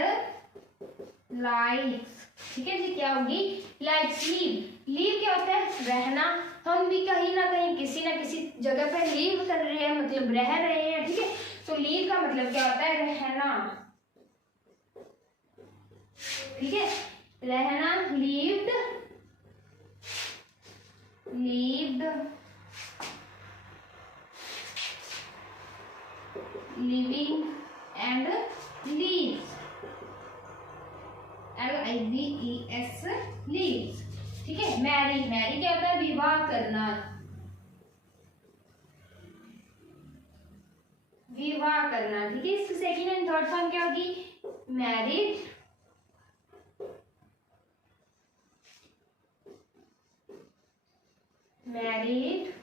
likes, ठीक है जी। क्या होगी लाइक्स। लीव, लीव क्या होता है रहना, हम भी कहीं ना कहीं किसी ना किसी जगह पर लीव कर रहे हैं मतलब रह रहे हैं, ठीक है। तो लीव का मतलब क्या होता है रहना, ठीक है, रहना, levied, levied, living and leaves, LIVES leaves, ठीक है। मैरी, मैरी क्या होता है विवाह करना, विवाह करना, ठीक है। इसकी सेकंड एंड थर्ड फॉर्म क्या होगी married, married,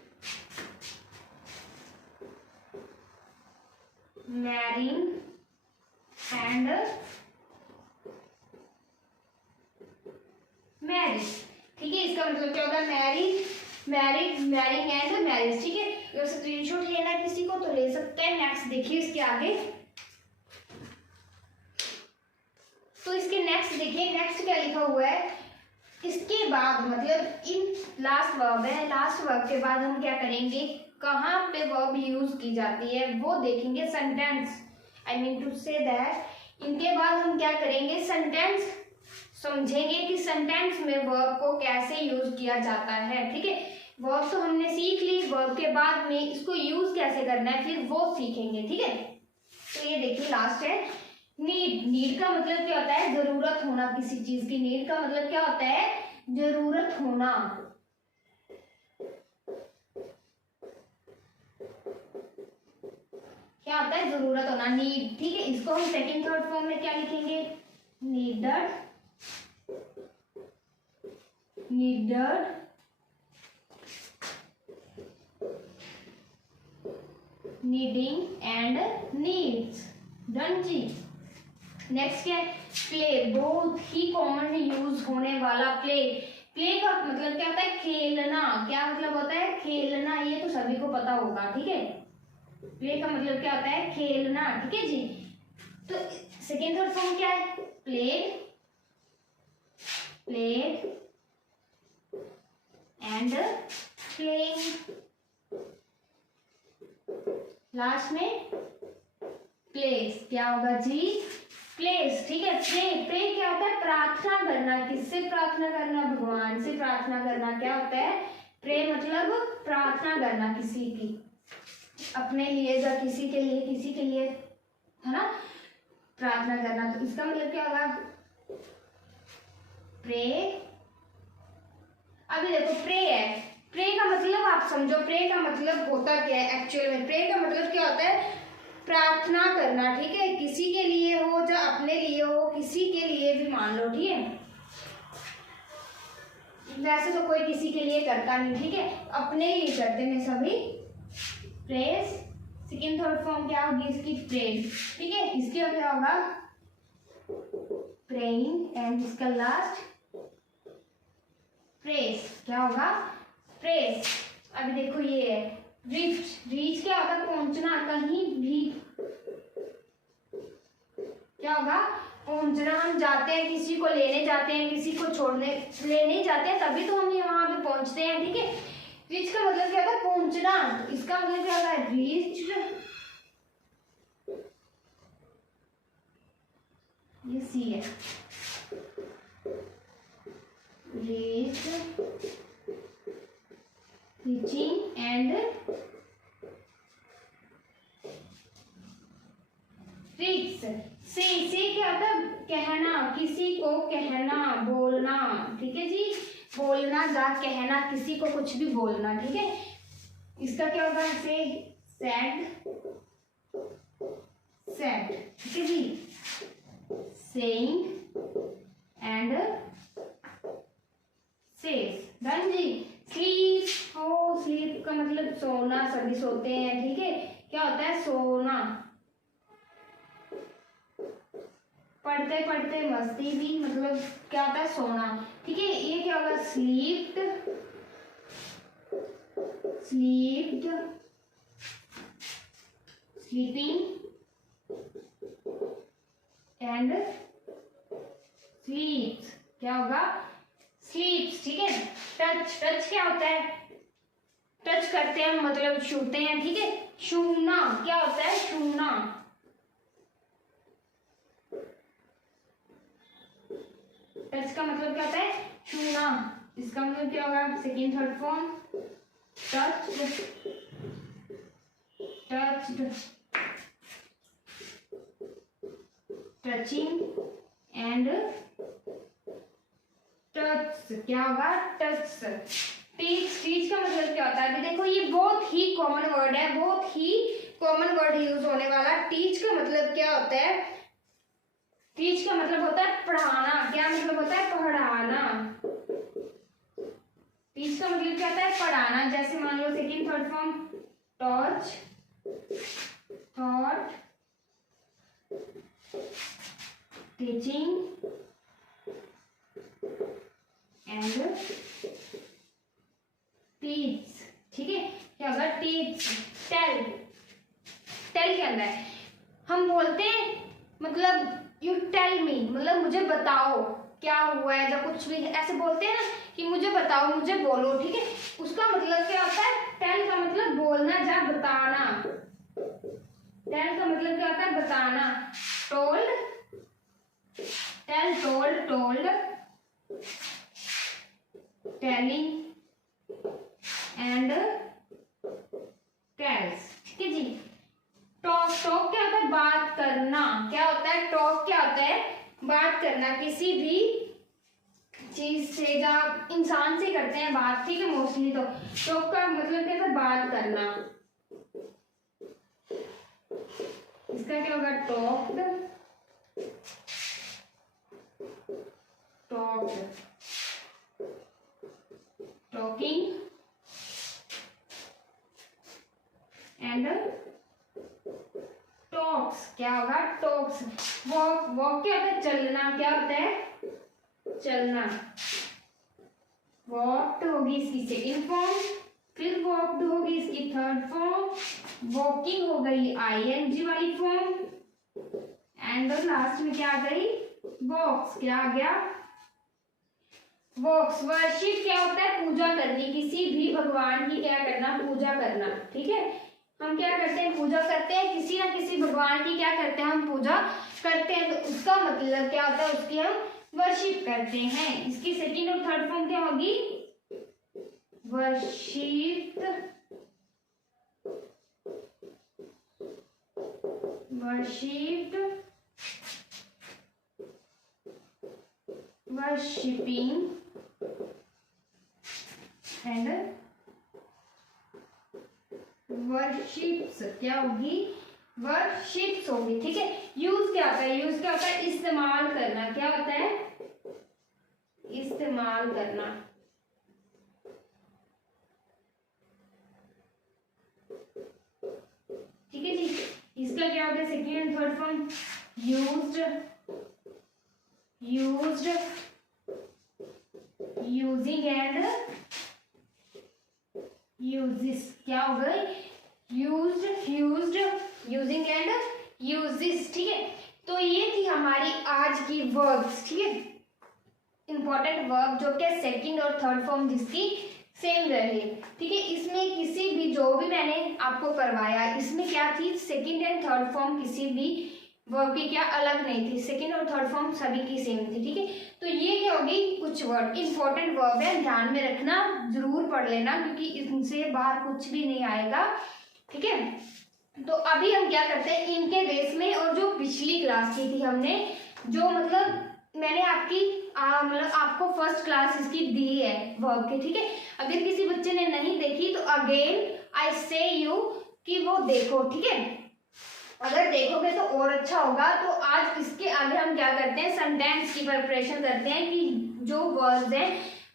marrying and marriage, ठीक है। इसका मतलब क्या होगा marriage, married, marrying and marriage, ठीक है। अगर स्क्रीनशॉट लेना है किसी को तो ले सकते हैं। नेक्स्ट देखिए इसके आगे, तो इसके नेक्स्ट देखिए, नेक्स्ट क्या लिखा हुआ है, इसके बाद मतलब इन लास्ट वर्ब है, लास्ट वर्ब के बाद हम क्या करेंगे, कहाँ पे वर्ब यूज की जाती है वो देखेंगे। Sentence, I mean to say that इनके बाद हम क्या करेंगे सेंटेंस समझेंगे कि सेंटेंस में वर्ब को कैसे यूज किया जाता है, ठीक है। वर्ब तो हमने सीख ली, वर्ब के बाद में इसको यूज कैसे करना है फिर वो सीखेंगे, ठीक है। तो ये देखिए लास्ट है नीड, नीड का मतलब क्या होता है जरूरत होना किसी चीज की, नीड का मतलब क्या होता है जरूरत होना, क्या होता है जरूरत होना नीड, ठीक है। इसको हम सेकंड थर्ड फॉर्म में क्या लिखेंगे needed, needed, needing and needs, done जी। नेक्स्ट क्या है प्ले, बहुत ही कॉमन यूज होने वाला प्ले। प्ले का मतलब क्या होता है खेलना, क्या मतलब होता है खेलना, ये तो सभी को पता होगा, ठीक है। प्ले का मतलब क्या होता है खेलना, ठीक है जी। तो सेकेंड थर्ड फॉर्म क्या है played, played and playing, last में प्लेस, क्या होगा जी प्लेस, ठीक है। प्रे, प्रे क्या होता है प्रार्थना करना, किससे प्रार्थना करना भगवान से प्रार्थना करना, क्या होता है प्रे मतलब प्रार्थना करना किसी की, अपने लिए या किसी के लिए है ना प्रार्थना करना। तो इसका मतलब क्या होगा प्रे। अभी देखो प्रे है, प्रे का मतलब आप समझो प्रे का मतलब होता क्या है एक्चुअल में, प्रे का मतलब क्या होता है प्रार्थना करना, ठीक है। किसी के लिए हो या अपने लिए हो, किसी के लिए भी मान लो, ठीक है। वैसे तो कोई किसी के लिए करता नहीं, ठीक है, अपने लिए करते हैं सभी। प्रेस, सेकेंड थर्ड फॉर्म क्या होगी इसकी, प्रेड, ठीक है। इसके बाद क्या होगा, प्रेइंग, एंड इसका लास्ट प्रेस, क्या होगा, प्रेस। अभी देखो ये है रीच, रीच क्या होगा, पहुंचना, कहीं भी क्या होगा, पहुंचना। हम जाते हैं, किसी को लेने जाते हैं, किसी को छोड़ने, लेने जाते हैं, तभी तो हम वहां पे पहुंचते हैं, ठीक है। रीच का मतलब क्या होता है, पहुंचना, इसका मतलब क्या होता है, रीच, ये सी है, रीच, रीचिंग एंड रीच। से क्या होता है, कहना, किसी को कहना, बोलना, ठीक है जी, बोलना जा, कहना, किसी को कुछ भी बोलना, ठीक है। इसका क्या होगा, से सैड, सैड, ठीक है जी, सेइंग एंड सेज, डन जी। स्लीप, हो, स्लीप का मतलब सोना, सभी सोते हैं, ठीक है, क्या होता है, सोना। पढ़ते पढ़ते मस्ती भी, मतलब क्या होता है, सोना, ठीक है। ये क्या होगा, स्लीप्ड, स्लीप्ड, स्लीपिंग एंड स्लीप्स, क्या होगा, स्लीप्स, ठीक है। टच, टच क्या होता है, टच करते हैं मतलब छूते हैं, ठीक है। छूना क्या होता है, छूना, टच का मतलब क्या होता है, छूना। इसका मतलब क्या होगा, second third form, touch, touched, touching and touch, क्या होगा, टच। टीच, टीच का मतलब क्या होता है, अभी देखो ये बहुत ही कॉमन वर्ड है, बहुत ही कॉमन वर्ड यूज होने वाला। टीच का मतलब क्या होता है, टीच का मतलब होता है पढ़ाना, क्या मतलब होता है, पढ़ाना। टीच का मतलब क्या होता है, पढ़ाना। जैसे मान लो सेकेंड थर्ड फॉर्म, टॉर्च, थॉट, टीचिंग एंड टीच, ठीक है, क्या होगा, टीच। टेल, टेल क्या होता है, हम बोलते हैं मतलब यू टेल मी, मतलब मुझे बताओ क्या हुआ है, जब कुछ भी ऐसे बोलते हैं ना कि मुझे बताओ, मुझे बोलो, ठीक है, उसका मतलब क्या होता है, टेल का मतलब बोलना या बताना। टेल का मतलब क्या होता है, बताना। Told, tell, told, told, telling and tells, ठीक है जी। टॉक, टॉक क्या होता है, बात करना, क्या होता है, टॉक क्या होता है, बात करना, किसी भी चीज से या इंसान से करते हैं बात, ठीक है, मोस्टली तो टॉक का मतलब क्या है, बात करना। इसका क्या होगा, talked, talked, talking and talks, क्या होगा, टॉक्स। वॉक, वॉक क्या होता है, चलना, क्या होता है, चलना। वॉक्ड होगी इसकी सेकेंड फॉर्म, फिर वॉक्ड होगी इसकी थर्ड फॉर्म, वॉकिंग हो गई आईएनजी वाली फॉर्म, एंड लास्ट में क्या आ गई, वॉक्स, क्या आ गया, वॉक्स। वर्शिप क्या होता है, पूजा करनी, किसी भी भगवान की क्या करना, पूजा करना, ठीक है। हम क्या करते हैं, पूजा करते हैं, किसी ना किसी भगवान की क्या करते हैं, हम पूजा करते हैं, तो उसका मतलब क्या होता है, उसकी हम वर्शिप करते हैं। इसकी सेकंड और थर्ड फॉर्म क्या होगी, worship, worship, worshipping and worships, क्या होगी, वर्शिप्स होगी, ठीक है। यूज क्या होता है, यूज क्या होता है, इस्तेमाल करना, क्या होता है, इस्तेमाल करना, इसका क्या हो गया second and third form? Used, using and uses. क्या हो गए? Used, using and uses. ठीक है, तो ये थी हमारी आज की वर्ब्स। ठीक है, इंपॉर्टेंट वर्ब जो कि सेकंड और थर्ड फॉर्म जिसकी सेम रहे। ठीक है, इसमें किसी भी जो भी मैंने आपको करवाया इसमें क्या थी, सेकंड एंड थर्ड फॉर्म किसी भी वर्ब की क्या अलग नहीं थी, सेकंड और थर्ड फॉर्म सभी की सेम थी। ठीक है, तो ये क्या होगी, कुछ वर्ड इंपॉर्टेंट वर्ब है, ध्यान में रखना, जरूर पढ़ लेना क्योंकि इनसे बाहर कुछ भी नहीं आएगा। ठीक है, तो अभी हम क्या करते हैं इनके बेस में, और जो पिछली क्लास की थी हमने, जो मतलब मैंने आपकी मतलब आपको फर्स्ट क्लास इसकी दी है वर्ब की। ठीक है, अगर किसी बच्चे ने नहीं देखी तो अगेन आई से यू कि वो देखो। ठीक है, अगर देखोगे तो और अच्छा होगा। तो आज इसके आगे हम क्या करते हैं, सेंटेंस की प्रिपरेशन करते हैं कि जो वर्ड्स हैं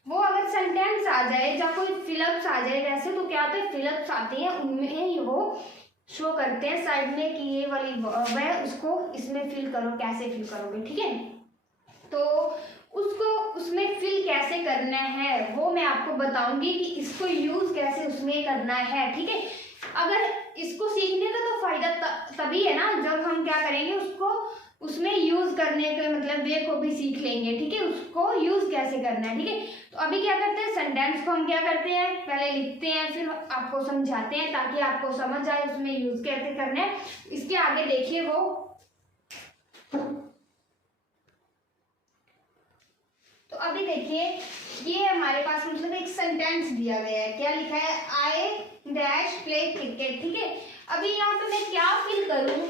वो अगर सेंटेंस आ जाए या कोई फिलअप्स आ जाए, वैसे तो क्या होता है फिलअप्स आते हैं उनमें वो शो करते हैं साइड में कि ये वाली वर्ब है, उसको इसमें फिल करो, कैसे फिल करोगे। ठीक है, तो उसको उसमें फिल कैसे करना है वो मैं आपको बताऊंगी कि इसको यूज कैसे उसमें करना है। ठीक है, अगर इसको सीखने का तो फायदा तभी है ना जब हम क्या करेंगे, उसको उसमें यूज करने के मतलब वे को भी सीख लेंगे। ठीक है, उसको यूज कैसे करना है। ठीक है, तो अभी क्या करते हैं, सेंटेंस को हम क्या करते हैं, पहले लिखते हैं फिर आपको समझाते हैं ताकि आपको समझ आए उसमें यूज कैसे करना है। इसके आगे देखिए वो, तो अभी देखिए ये हमारे पास मतलब एक सेंटेंस दिया गया है, क्या लिखा है, आई डैश प्ले क्रिकेट। ठीक है, अभी यहाँ पे मैं क्या फिल करूं,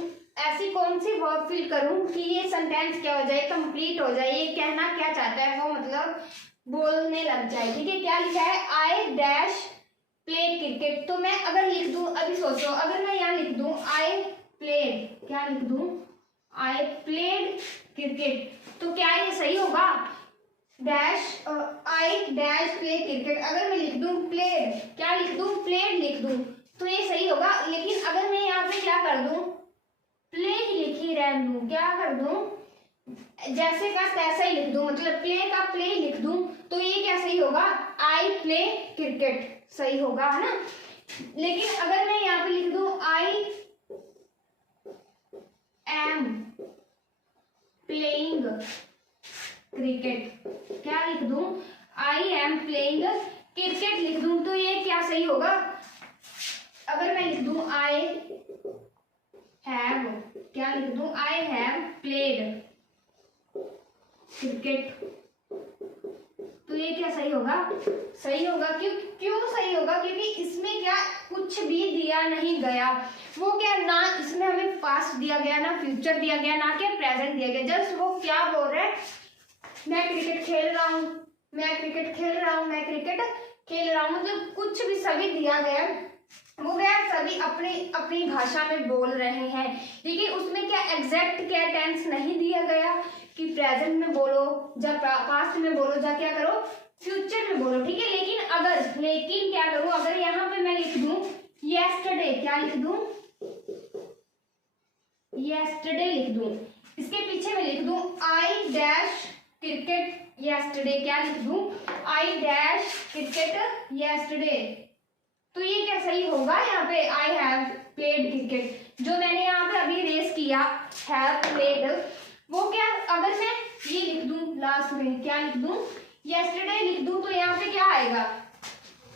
ऐसी कौन सी वर्ब फिल करूं कि ये सेंटेंस क्या हो जाए, कंप्लीट हो जाए, ये कहना क्या चाहता है वो मतलब बोलने लग जाए। ठीक है, क्या लिखा है, आई डैश प्ले क्रिकेट। तो मैं अगर लिख दूं, अभी सोचो अगर मैं यहाँ लिख दूं आई प्लेड, क्या लिख दूं, आई प्लेड क्रिकेट, तो क्या ये सही होगा, dash I dash play cricket. अगर मैं लिख दूं प्लेड, क्या लिख दूं, प्लेड लिख दूं, तो ये सही होगा। लेकिन अगर मैं यहाँ पे क्या कर दूं, प्ले ही लिख ही रहने दूं, क्या कर दूं, जैसे का तैसा ही लिख दूं, मतलब प्ले का प्ले लिख दूं, तो ये क्या सही होगा, आई प्ले क्रिकेट सही होगा, है ना। लेकिन अगर मैं यहाँ पे लिख दूं आई एम प्लेइंग क्रिकेट, क्या लिख दूं, आई एम प्लेइंग क्रिकेट लिख दूं, तो ये क्या सही होगा। अगर मैं लिख दूं आई हैव, क्या लिख दूं, आई हैव प्लेड क्रिकेट, तो ये क्या सही होगा, सही होगा। क्यों सही होगा, क्योंकि इसमें क्या कुछ भी दिया नहीं गया, वो क्या ना इसमें हमें पास्ट दिया गया ना फ्यूचर दिया गया ना क्या प्रेजेंट दिया गया, जस्ट वो क्या बोल रहा है, मैं क्रिकेट खेल रहा हूँ, मैं क्रिकेट खेल रहा हूँ, मैं क्रिकेट खेल रहा हूँ, मतलब कुछ भी सभी दिया गया, वो क्या सभी अपनी अपनी भाषा में बोल रहे हैं। ठीक है, उसमें क्या एग्जैक्ट क्या टेंस नहीं दिया गया कि प्रेजेंट में बोलो या पास्ट में बोलो या क्या करो फ्यूचर में बोलो। ठीक है, लेकिन क्या करूं, अगर यहाँ पे मैं लिख दूं येस्टरडे, क्या लिख दूं, येस्टरडे लिख दूं, इसके पीछे मैं लिख दूं आई डैश क्रिकेट येस्टरडे, क्या लिख दूं, आई डैश क्रिकेट येस्टरडे, तो ये क्या सही होगा, यहाँ पे आई हैव प्लेड क्रिकेट, जो मैंने यहाँ पे अभी रेस किया हैव प्लेड, वो क्या अगर मैं ये लिख दूं लास्ट में, क्या लिख दूं, येस्टरडे लिख दूं, तो यहाँ पे क्या आएगा,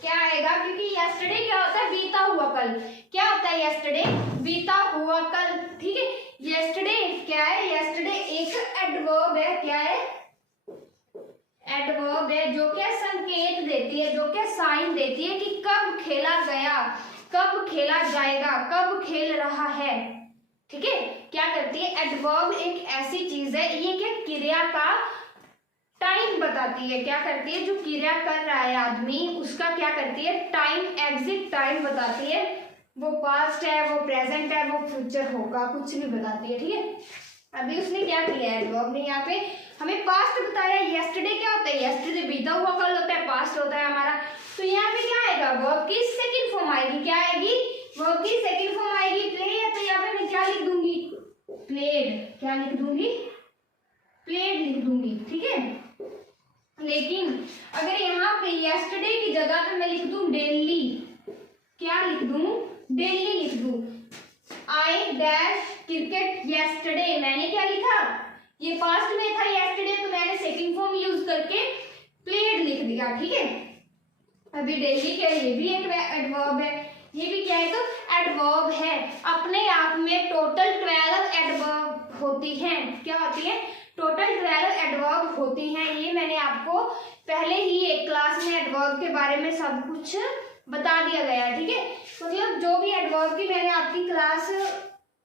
क्या आएगा, क्योंकि येस्टरडे क्या होता है, बीता हुआ कल, क्या होता है येस्टरडे, बीता हुआ कल। ठीक है, येस्टरडे क्या है, येस्टरडे एक एडवर्ब है, क्या है, एडवर्ब है, जो क्या संकेत देती है, जो क्या साइन देती है कि कब खेला गया, कब खेला जाएगा, कब खेल रहा है। ठीक है, क्या करती है, एडवर्ब एक ऐसी चीज है, ये क्या क्रिया का टाइम बताती है, क्या करती है, जो क्रिया कर रहा है आदमी उसका क्या करती है, टाइम एग्जिट टाइम बताती है, वो पास्ट है, वो प्रेजेंट है, वो फ्यूचर होगा, कुछ भी बताती है। ठीक है, अभी उसने क्या किया है, एडवर्ब ने यहाँ पे हमें पास्ट बताया, येस्टरडे क्या होता है, येस्टरडे बीता हुआ कल होता है, पास्ट होता है हमारा, तो यहाँ पे क्या आएगा, वर्ब की सेकंड फॉर्म आएगी, क्या आएगी, वर्ब की सेकंड फॉर्म आएगी, प्ले है, तो यहाँ पे मैं क्या लिख दूंगी? प्लेड। क्या लिख दूंगी? प्लेड लिख दूंगी, ठीक है। लेकिन अगर यहाँ पे यस्टरडे की जगह पे मैं लिख दूं डेली, क्या लिख दूं? डेली लिख दूं। आई डैश क्रिकेट यस्टरडे, मैंने क्या लिखा? ये पास्ट में था यस्टरडे, तो मैंने सेकंड फॉर्म यूज करके प्लेड लिख दिया, ठीक है। अभी डेली क्या, ये भी एक एडवर्ब है, ये भी क्या है? तो एडवर्ब है। अपने आप में टोटल 12 एडवर्ब होती हैं। क्या होती है? टोटल 12 एडवर्ब होती हैं। ये मैंने आपको पहले ही एक क्लास में एडवर्ब के बारे में सब कुछ बता दिया गया है, ठीक है। मतलब जो भी एडवर्ब की मैंने आपकी क्लास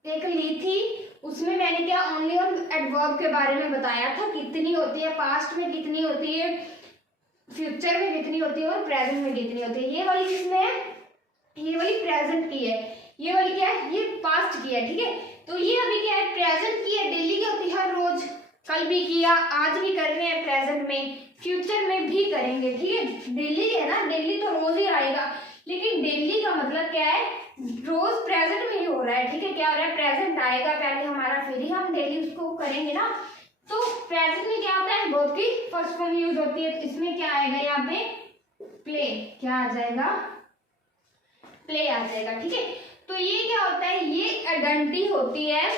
एक ली थी, उसमें मैंने क्या ओनली और एडवर्ब के बारे में बताया था, कितनी होती है, पास्ट में कितनी होती है, फ्यूचर में कितनी होती है और प्रेजेंट में कितनी होती है। ये वाली किसमें है? ये वाली प्रेजेंट की है, ये वाली क्या है? ये पास्ट की है, ठीक है। तो ये अभी क्या है? प्रेजेंट की है। डेली की होती है हर रोज, कल भी किया, आज भी कर रहे हैं प्रेजेंट में, फ्यूचर में भी करेंगे, ठीक है। डेली है ना, डेली तो रोज ही आएगा, लेकिन डेली का मतलब क्या है? रोज प्रेजेंट में ही हो रहा है, ठीक है। क्या हो रहा है? प्रेजेंट आएगा पहले हमारा, फिर ही हम डेली उसको करेंगे ना। तो प्रेजेंट में क्या होता है? वर्ब की फर्स्ट फॉर्म यूज होती है, तो इसमें क्या आएगा? यहाँ पे प्ले। क्या आ जाएगा? प्ले आ जाएगा, ठीक है। तो ये क्या होता है? ये आइडेंटिटी होती है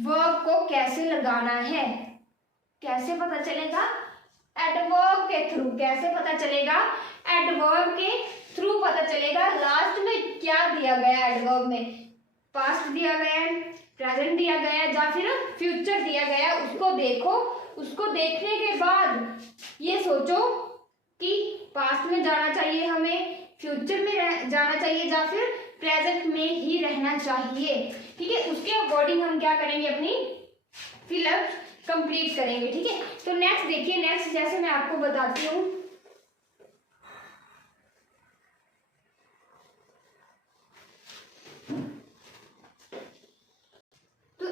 वर्ब को कैसे लगाना है। कैसे पता चलेगा? एडवर्ब के थ्रू। कैसे पता चलेगा? एडवर्ब के थ्रू पता चलेगा। लास्ट में क्या दिया गया एडवर्ब में? पास्ट दिया गया है, प्रेजेंट दिया गया है, या फिर फ्यूचर दिया गया है, उसको देखो। उसको देखने के बाद ये सोचो कि पास्ट में जाना चाहिए हमें, फ्यूचर में जाना चाहिए, या फिर प्रेजेंट में ही रहना चाहिए, ठीक है। उसके अकॉर्डिंग हम क्या करेंगे? अपनी फिलअप कंप्लीट करेंगे, ठीक है। तो नेक्स्ट देखिए, नेक्स्ट जैसे मैं आपको बताती हूँ, तो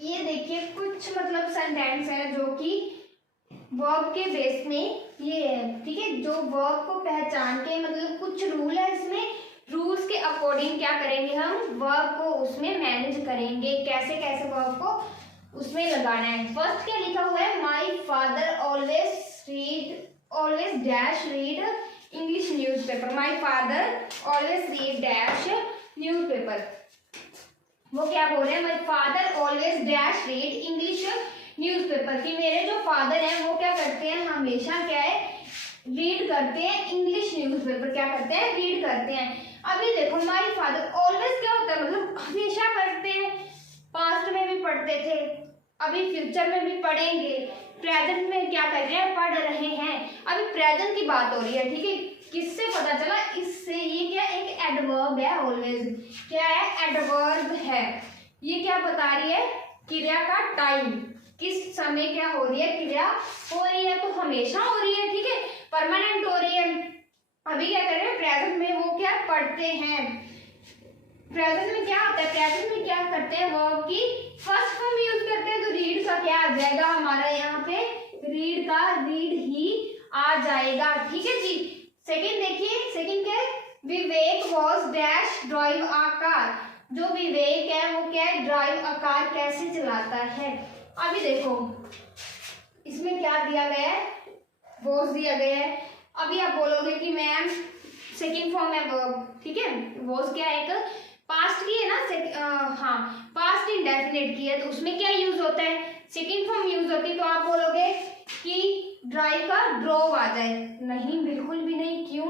ये देखिए कुछ मतलब सेंटेंस है जो कि वर्ब के बेस में ये है, ठीक है। जो वर्ब को पहचान के मतलब कुछ रूल है इसमें, रूल्स के अकॉर्डिंग क्या करेंगे? हम वर्ब को उसमें मैनेज करेंगे, कैसे कैसे वर्ब को उसमें लगाना है। फर्स्ट क्या लिखा हुआ है? My father always dash read English newspaper. My father always read dash newspaper. वो क्या बोल रहे हैं? My father always dash read English newspaper. कि मेरे जो फादर हैं वो क्या करते हैं? हमेशा क्या है? रीड करते हैं इंग्लिश न्यूज़पेपर। क्या करते हैं? रीड करते हैं। अभी देखो माई फादर ऑलवेज क्या होता है? मतलब हमेशा पढ़ते हैं, पास्ट में भी पढ़ते थे, अभी फ्यूचर में भी पढ़ेंगे, प्रेजेंट में क्या कर रहे हैं? पढ़ रहे हैं। अभी प्रेजेंट की बात हो रही है, ठीक है। किससे पता चला? इससे। ये क्या? एक एडवर्ब है। ऑलवेज क्या है? एडवर्ब है। ये क्या बता रही है? क्रिया का टाइम, किस समय क्या हो रही है? क्रिया हो रही है, तो हमेशा हो रही है, ठीक है, परमानेंट हो रही है। अभी क्या कर रहे हैं? प्रेजेंट में वो क्या पढ़ते हैं। प्रेजेंट में क्या होता है? प्रेजेंट में क्या करते हैं? वर्ब की फर्स्ट फॉर्म यूज करते हैं, तो रीड का क्या आ जाएगा हमारा यहाँ पे? रीड का रीड ही आ जाएगा, ठीक है जी। सेकंड देखिए, सेकंड क्या है? Vivek was dash drive a car. जो विवेक है वो क्या है? ड्राइव अ कार कैसे चलाता है। अभी देखो इसमें क्या दिया गया है? वॉज दिया गया है। अभी आप बोलोगे कि मैम सेकंड फॉर्म है वर्ब, ठीक है। वॉज क्या है? एक पास्ट की है ना, हाँ पास्ट इंडेफिनिट की है, तो उसमें क्या यूज होता है? सेकंड फॉर्म यूज होती है। तो आप बोलोगे कि ड्राइव का ड्रोव आ जाए। नहीं, बिल्कुल भी नहीं। क्यों?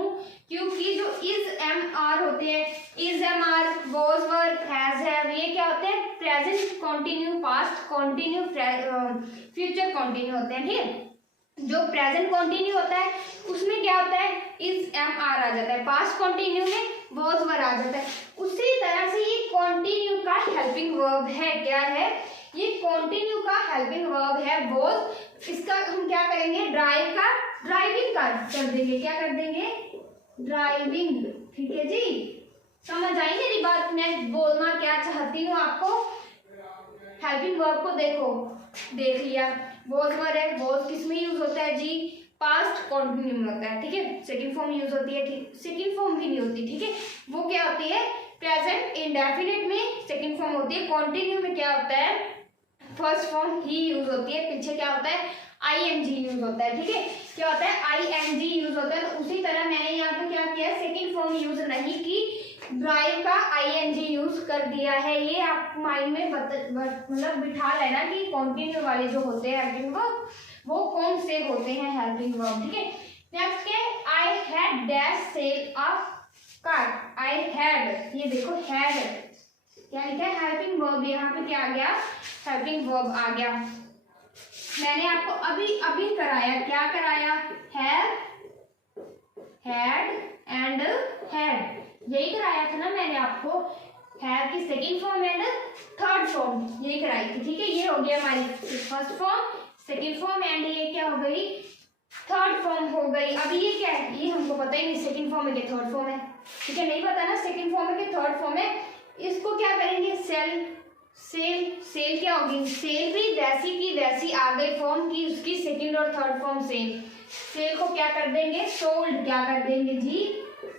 क्योंकि जो इज एम आर होते हैं, is am are, was were, has have, ये क्या होते हैं? Present continue, past continue, future continue होते हैं, ठीक है। जो प्रेजेंट कॉन्टिन्यू होता है उसमें क्या होता है? इज एम आर आ जाता है। पास्ट कॉन्टिन्यू में वॉज वर आ जाता है। उसी तरह से ये कॉन्टिन्यू का हेल्पिंग वर्ब है। क्या है? ये कॉन्टिन्यू का हेल्पिंग वर्ब है वॉज। इसका हम क्या करेंगे? ड्राइव का ड्राइविंग कर देंगे। क्या कर देंगे? ड्राइविंग, ठीक है जी। समझ आई मेरी बात? मैं बोलना क्या चाहती हूँ आपको? हेल्पिंग वर्ब को देखो, देख लिया। वॉज वर है, वॉज किस में यूज होता है जी? पास्ट कॉन्टिन्यू में होता है, ठीक है। सेकंड फॉर्म यूज होती है, ठीक। सेकंड फॉर्म भी नहीं होती, ठीक है। वो क्या होती है? प्रेजेंट इंडेफिनिट में सेकंड फॉर्म होती है। कॉन्टिन्यू में क्या होता है, फर्स्ट फॉर्म ही यूज होती है, पीछे क्या होता है आईएनजी यूज होता है। ठीक है, क्या होता है आईएनजी यूज होता है। तो उसी तरह मैंने यहाँ पे क्या किया, सेकंड फॉर्म यूज नहीं की, ड्राइव का आईएनजी यूज कर दिया है। ये आप माइंड में मतलब बिठा लेना कि कॉन्टिन्यू वाले जो होते हैं हेल्पिंग वर्ब वो कौन से होते हैं हेल्पिंग वर्ब। ठीक है, नेक्स्ट है I had dash sell a car. I had, ये देखो हैड क्या लिखा है हेल्पिंग वर्ब, यहाँ पे क्या आ गया हेल्पिंग वर्ब आ गया। मैंने आपको अभी कराया, क्या कराया, हैव, हैड एंड हैड, यही कराया था ना मैंने आपको, हैव की second form and third form यही कराई थी। ठीक है, ये हो गया हमारी first form, second form and ये क्या हो गई थर्ड फॉर्म हो गई। अभी ये क्या है, ये हमको पता ही नहीं सेकंड फॉर्म है कि थर्ड फॉर्म है। ठीक है, नहीं पता ना सेकंड फॉर्म है कि थर्ड फॉर्म है। इसको क्या करेंगे, सेल, सेल, सेल क्या होगी, सेल भी वैसी की वैसी आ गई फॉर्म की, उसकी सेकंड और थर्ड फॉर्म सेम। सेल को क्या कर देंगे, सोल्ड, क्या कर देंगे जी,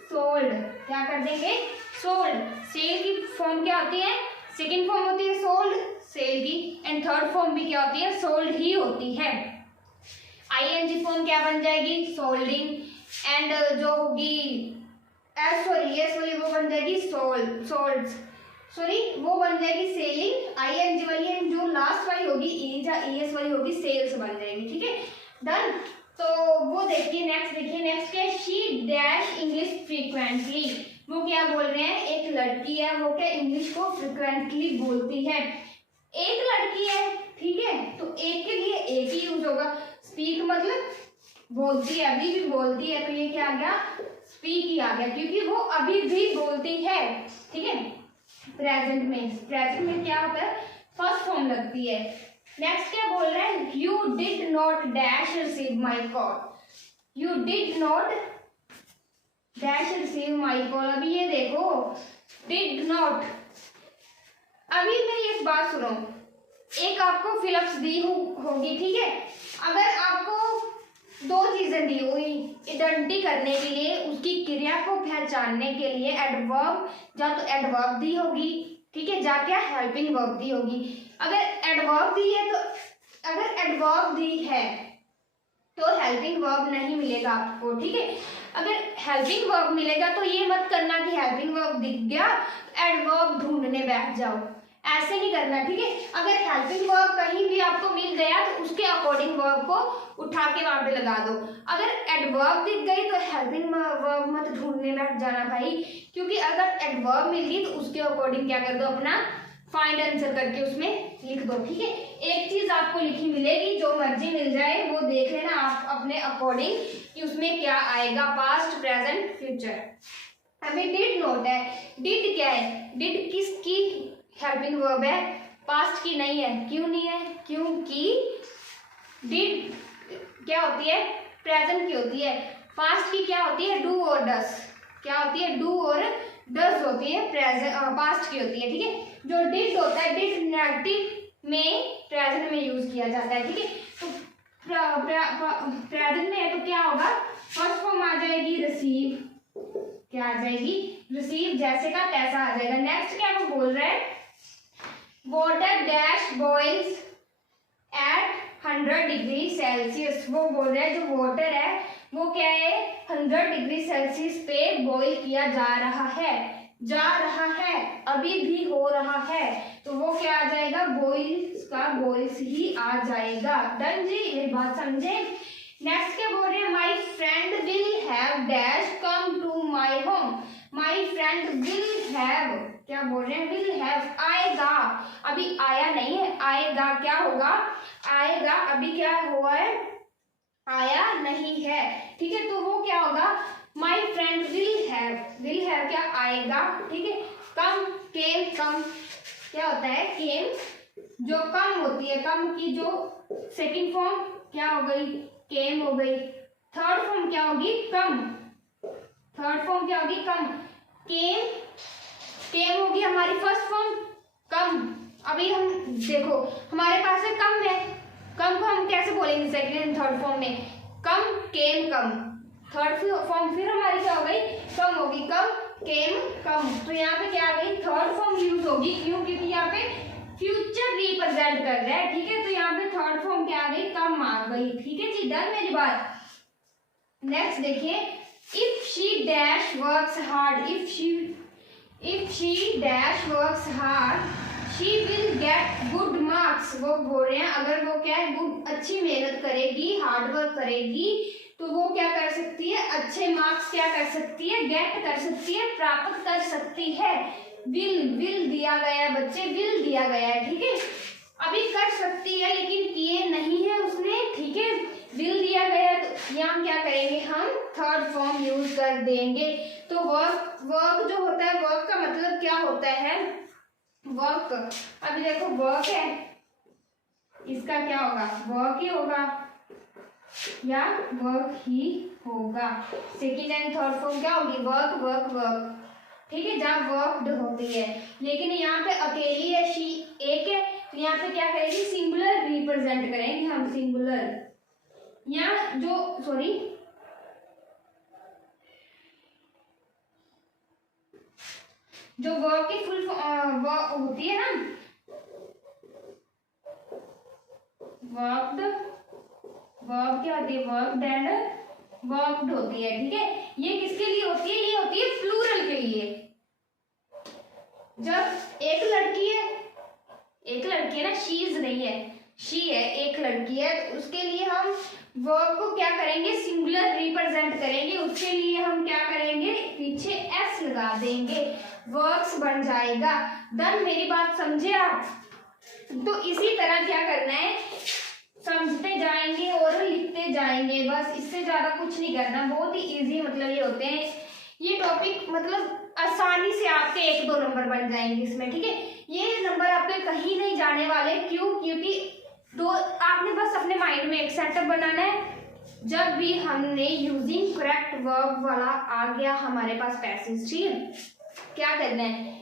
सोल्ड, क्या कर देंगे सोल्ड। सेल की फॉर्म क्या होती है, सेकंड फॉर्म होती है सोल्ड सेल की, एंड थर्ड फॉर्म भी क्या होती है सोल्ड ही होती है। आईएनजी फॉर्म क्या बन जाएगी, सोल्डिंग, एंड जो होगी एस वाली वो बन जाएगी सोल्ड, सॉरी वो बन जाएगी सेलिंग आईएनजी वाली, एंड जो लास्ट वाली होगी ईएस वाली होगी सेल्स बन जाएगी। ठीक है, डन। तो वो देखिए नेक्स्ट, नेक्स्ट क्या है, शी डैश इंग्लिश फ्रीक्वेंटली। वो क्या बोल रहे हैं, एक लड़की है वो क्या इंग्लिश को फ्रीक्वेंटली बोलती है। एक लड़की है, ठीक है, तो एक के लिए एक ही यूज होगा, स्पीक मतलब बोलती है, अभी भी बोलती है, तो ये क्या आ गया स्पीक ही आ गया, क्योंकि वो अभी भी बोलती है। ठीक है, प्रेजेंट में क्या होता है फर्स्ट फॉर्म लगती है। नेक्स्ट क्या बोल रहा है, you did not dash receive my call, you did not dash receive my call. अभी ये देखो डिड नॉट, अभी मेरी एक बात सुनो, एक आपको फिलअप्स दी होगी, ठीक है, अगर आपको दो चीजें दी हुई आइडेंटिटी करने के लिए, उसकी क्रिया को पहचानने के लिए एडवर्ब, या तो एडवर्ब दी होगी, ठीक है, जा क्या हेल्पिंग वर्ब दी होगी। अगर एडवर्ब दी है तो, अगर एडवर्ब दी है तो हेल्पिंग वर्ब नहीं मिलेगा आपको। ठीक है, अगर हेल्पिंग वर्ब मिलेगा तो ये मत करना कि हेल्पिंग वर्ब दिख गया एडवर्ब ढूंढने बैठ जाओ, ऐसे नहीं करना। ठीक है, अगर हेल्पिंग वर्ब कहीं भी आपको मिल गया तो उसके अकॉर्डिंग वर्ब को उठा के वहां पे लगा दो। अगर एडवर्ब दिख गई तो हेल्पिंग वर्ब मत ढूंढने बैठ जाना भाई, क्योंकि अगर एडवर्ब मिल गई तो उसके अकॉर्डिंग क्या कर दो, अपना फाइंड आंसर करके उसमें लिख दो। ठीक है, एक चीज आपको लिखी मिलेगी, जो मर्जी मिल जाए वो देख लेना आप अपने अकॉर्डिंग कि उसमें क्या आएगा, पास्ट प्रेजेंट फ्यूचर। अभी डिड नोट है, डिड क्या है, डिड किसकी हेल्पिंग वर्ब है, पास्ट की नहीं है। क्यों नहीं है, क्योंकि डिड क्या होती है प्रेजेंट की होती है, पास्ट की क्या होती है डू और डस, क्या होती है डू और डस होती है, प्रेजेंट पास्ट की होती है। ठीक है, जो डिड होता है, डिड नेगेटिव में प्रेजेंट में यूज किया जाता है। ठीक है, तो प्रेजेंट में है तो क्या होगा, फर्स्ट फॉर्म आ जाएगी रिसीव, क्या आ जाएगी रिसीव, जैसे का तैसा आ जाएगा। नेक्स्ट क्या वो बोल रहा है, water dash boils at 100 degree Celsius. वो बोल रहे हैं जो वाटर है वो क्या है 100 डिग्री सेल्सियस पे बॉईल किया जा रहा है, अभी भी हो रहा है, तो वो क्या आ जाएगा बॉइल्स का बॉइल्स ही आ जाएगा। डन जी, ये बात समझे। नेक्स्ट क्या बोल रहे हैं, my friend will have dash come to my home. My friend will have, क्या बोल रहे हैं विल हैव, आएगा, अभी आया नहीं है, आएगा, क्या होगा आएगा, अभी क्या हुआ है आया नहीं है। ठीक है, तो वो क्या होगा माई फ्रेंड विल हैव क्या आएगा। ठीक है, कम, केम, कम क्या होता है केम, जो कम होती है, कम की जो सेकंड फॉर्म क्या हो गई केम हो गई, थर्ड फॉर्म क्या होगी कम, थर्ड फॉर्म क्या होगी कम, केम होगी हमारी फर्स्ट फॉर्म कम। अभी हम देखो हमारे पास है कम को हम कैसे बोलेंगे सेकंड एंड थर्ड फॉर्म में, कम केम कम, थर्ड फॉर्म फिर हमारी क्या हो गई कम होगी, कम केम कम, तो यहाँ पे क्या आ गई, थर्ड फॉर्म यूज होगी। क्यों? क्योंकि यहाँ पे फ्यूचर रिप्रेजेंट कर रहा है, ठीक है। तो यहाँ पे थर्ड फॉर्म क्या आ गई, कम आ गई, ठीक है जी। डन मेरी बात। नेक्स्ट देखिए, if she dash works hard, if she dash works hard she will get good marks. वो बोल रहे हैं अगर वो क्या है, गुड अच्छी मेहनत करेगी, हार्ड वर्क करेगी, तो वो क्या कर सकती है, अच्छे मार्क्स क्या कर सकती है, गेट कर सकती है, प्राप्त कर सकती है। विल दिया गया है बच्चे, विल दिया गया है, ठीक है। अभी कर सकती है लेकिन किए नहीं है उसने, ठीक है। विल दिया गया है तो यहाँ क्या करेंगे, हम थर्ड फॉर्म यूज कर देंगे। तो वर्क जो होता है, वर्क का मतलब क्या होता है, वर्क, अभी देखो वर्क है, इसका क्या होगा, वर्क ही होगा या वर्क ही होगा। सेकेंड एंड थर्ड फॉर्म क्या होगी, वर्क वर्क वर्क, ठीक है, जहाँ वर्कड होती है। लेकिन यहाँ पे अकेली है, शी एक है, तो यहाँ पे क्या करेगी, सिंगुलर रिप्रेजेंट करेंगे हम, सिंगुलर। यहाँ जो वर्क की फुल वर्क होती है ना, वर्कड, वर्ब क्या होती है, वर्कड एंड वर्कड होती है, ठीक है। ये किसके लिए होती है, ये होती है प्लूरल के लिए। जब एक लड़की है ना, शीज नहीं है, शी है, एक लड़की है, तो उसके लिए हम वर्ब को क्या करेंगे, सिंगुलर रिप्रेजेंट करेंगे। उसके लिए हम क्या करेंगे, पीछे एस लगा देंगे, वर्क्स बन जाएगा। डन मेरी बात समझे आप? तो इसी तरह क्या करना है, समझते जाएंगे और लिखते जाएंगे, बस इससे ज्यादा कुछ नहीं करना। बहुत ही इजी मतलब ये होते हैं, ये टॉपिक मतलब आसानी से आपके 1-2 नंबर बन जाएंगे इसमें, ठीक है। ये नंबर आपके कहीं नहीं जाने वाले। क्यों? क्योंकि आपने बस अपने माइंड में एक सेटअप बनाना है। जब भी हमने यूजिंग करेक्ट वर्ब वाला आ गया हमारे पास पैसेज, ठीक है, क्या करना है,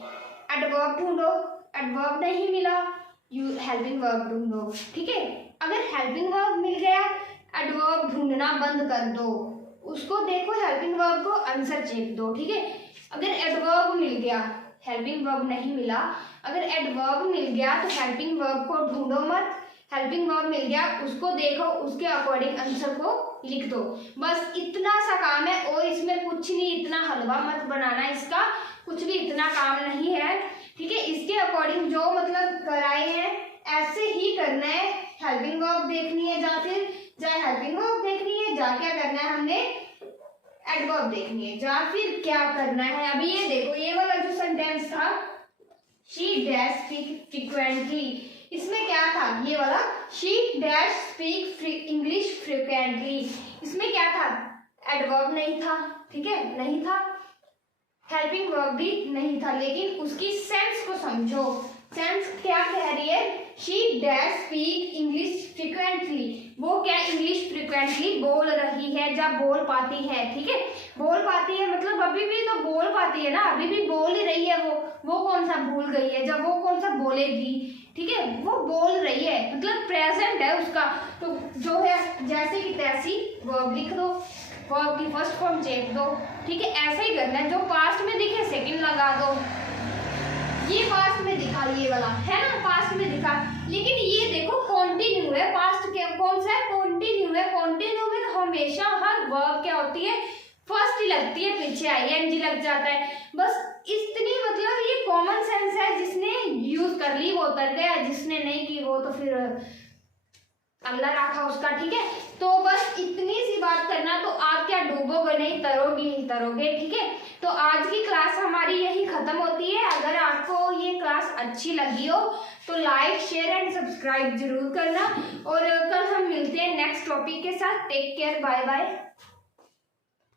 एडवर्ब ढूंढो, एडवर्ब नहीं मिला, हेल्पिंग वर्ब ढूंढो, ठीक है। अगर हेल्पिंग वर्ब मिल गया, एडवर्ब ढूंढना बंद कर दो, उसको देखो, हेल्पिंग वर्ब को आंसर चेक दो, ठीक है। अगर एडवर्ब मिल गया, हेल्पिंग वर्ब नहीं मिला, अगर एडवर्ब मिल गया तो हेल्पिंग वर्ब को ढूंढो मत, हेल्पिंग वर्ब मिल गया उसको देखो, उसके अकॉर्डिंग आंसर को लिख दो। बस इतना सा काम है, और इसमें कुछ नहीं, इतना हलवा मत बनाना, इसका कुछ भी इतना काम नहीं है, ठीक है। इसके अकॉर्डिंग जो मतलब कराए हैं ऐसे ही करना है। हेल्पिंग वर्ब देखनी है, चाहे हेल्पिंग वर्ब देखनी है, क्या करना है हमने, एडवर्ब देखनी है, या फिर क्या करना है। अभी ये देखो, ये वाला जो सेंटेंस था, शी डैश स्पीक फ्रीक्वेंटली, इसमें क्या था, ये वाला she dash speak English frequently, इसमें क्या था, एडवर्ब नहीं था, ठीक है, नहीं था, हेल्पिंग वर्ब भी नहीं था। लेकिन उसकी सेंस को समझो, सेंस क्या कह रही है, she dash speak English frequently, वो क्या इंग्लिश फ्रीक्वेंटली बोल रही है, जब बोल पाती है, ठीक है। बोल पाती है मतलब अभी भी तो बोल पाती है ना, अभी भी बोल ही रही है, वो कौन सा भूल गई है, जब वो कौन सा बोलेगी, ठीक है, वो बोल रही है, मतलब प्रेजेंट है उसका। तो जो है जैसे कि तैसी वर्ब लिख दो, वर्ब की फर्स्ट फॉर्म चेक दो, ठीक है। ऐसे ही करना है, जो पास्ट में दिखे सेकंड लगा दो। ये पास्ट में दिखा, ये वाला है ना, पास्ट में दिखा, लेकिन ये देखो कॉन्टिन्यू है, पास्ट के कौन सा है, कॉन्टिन्यू है। कॉन्टिन्यू में तो हमेशा हर वर्ब क्या होती है, फर्स्ट ही लगती है, पीछे आईएनजी लग जाता है, बस इतनी मतलब ये कॉमन सेंस है, जिसने यूज कर ली वो उतर गया, जिसने नहीं की वो तो फिर अल्लाह रखा उसका, ठीक है। तो बस इतनी सी बात करना, तो आप क्या डूबोगे नहीं, तरोगे ही तरोगे, ठीक है। तो आज की क्लास हमारी यही खत्म होती है। अगर आपको ये क्लास अच्छी लगी हो तो लाइक शेयर एंड सब्सक्राइब जरूर करना, और कल हम मिलते हैं नेक्स्ट टॉपिक के साथ। Take care, bye bye.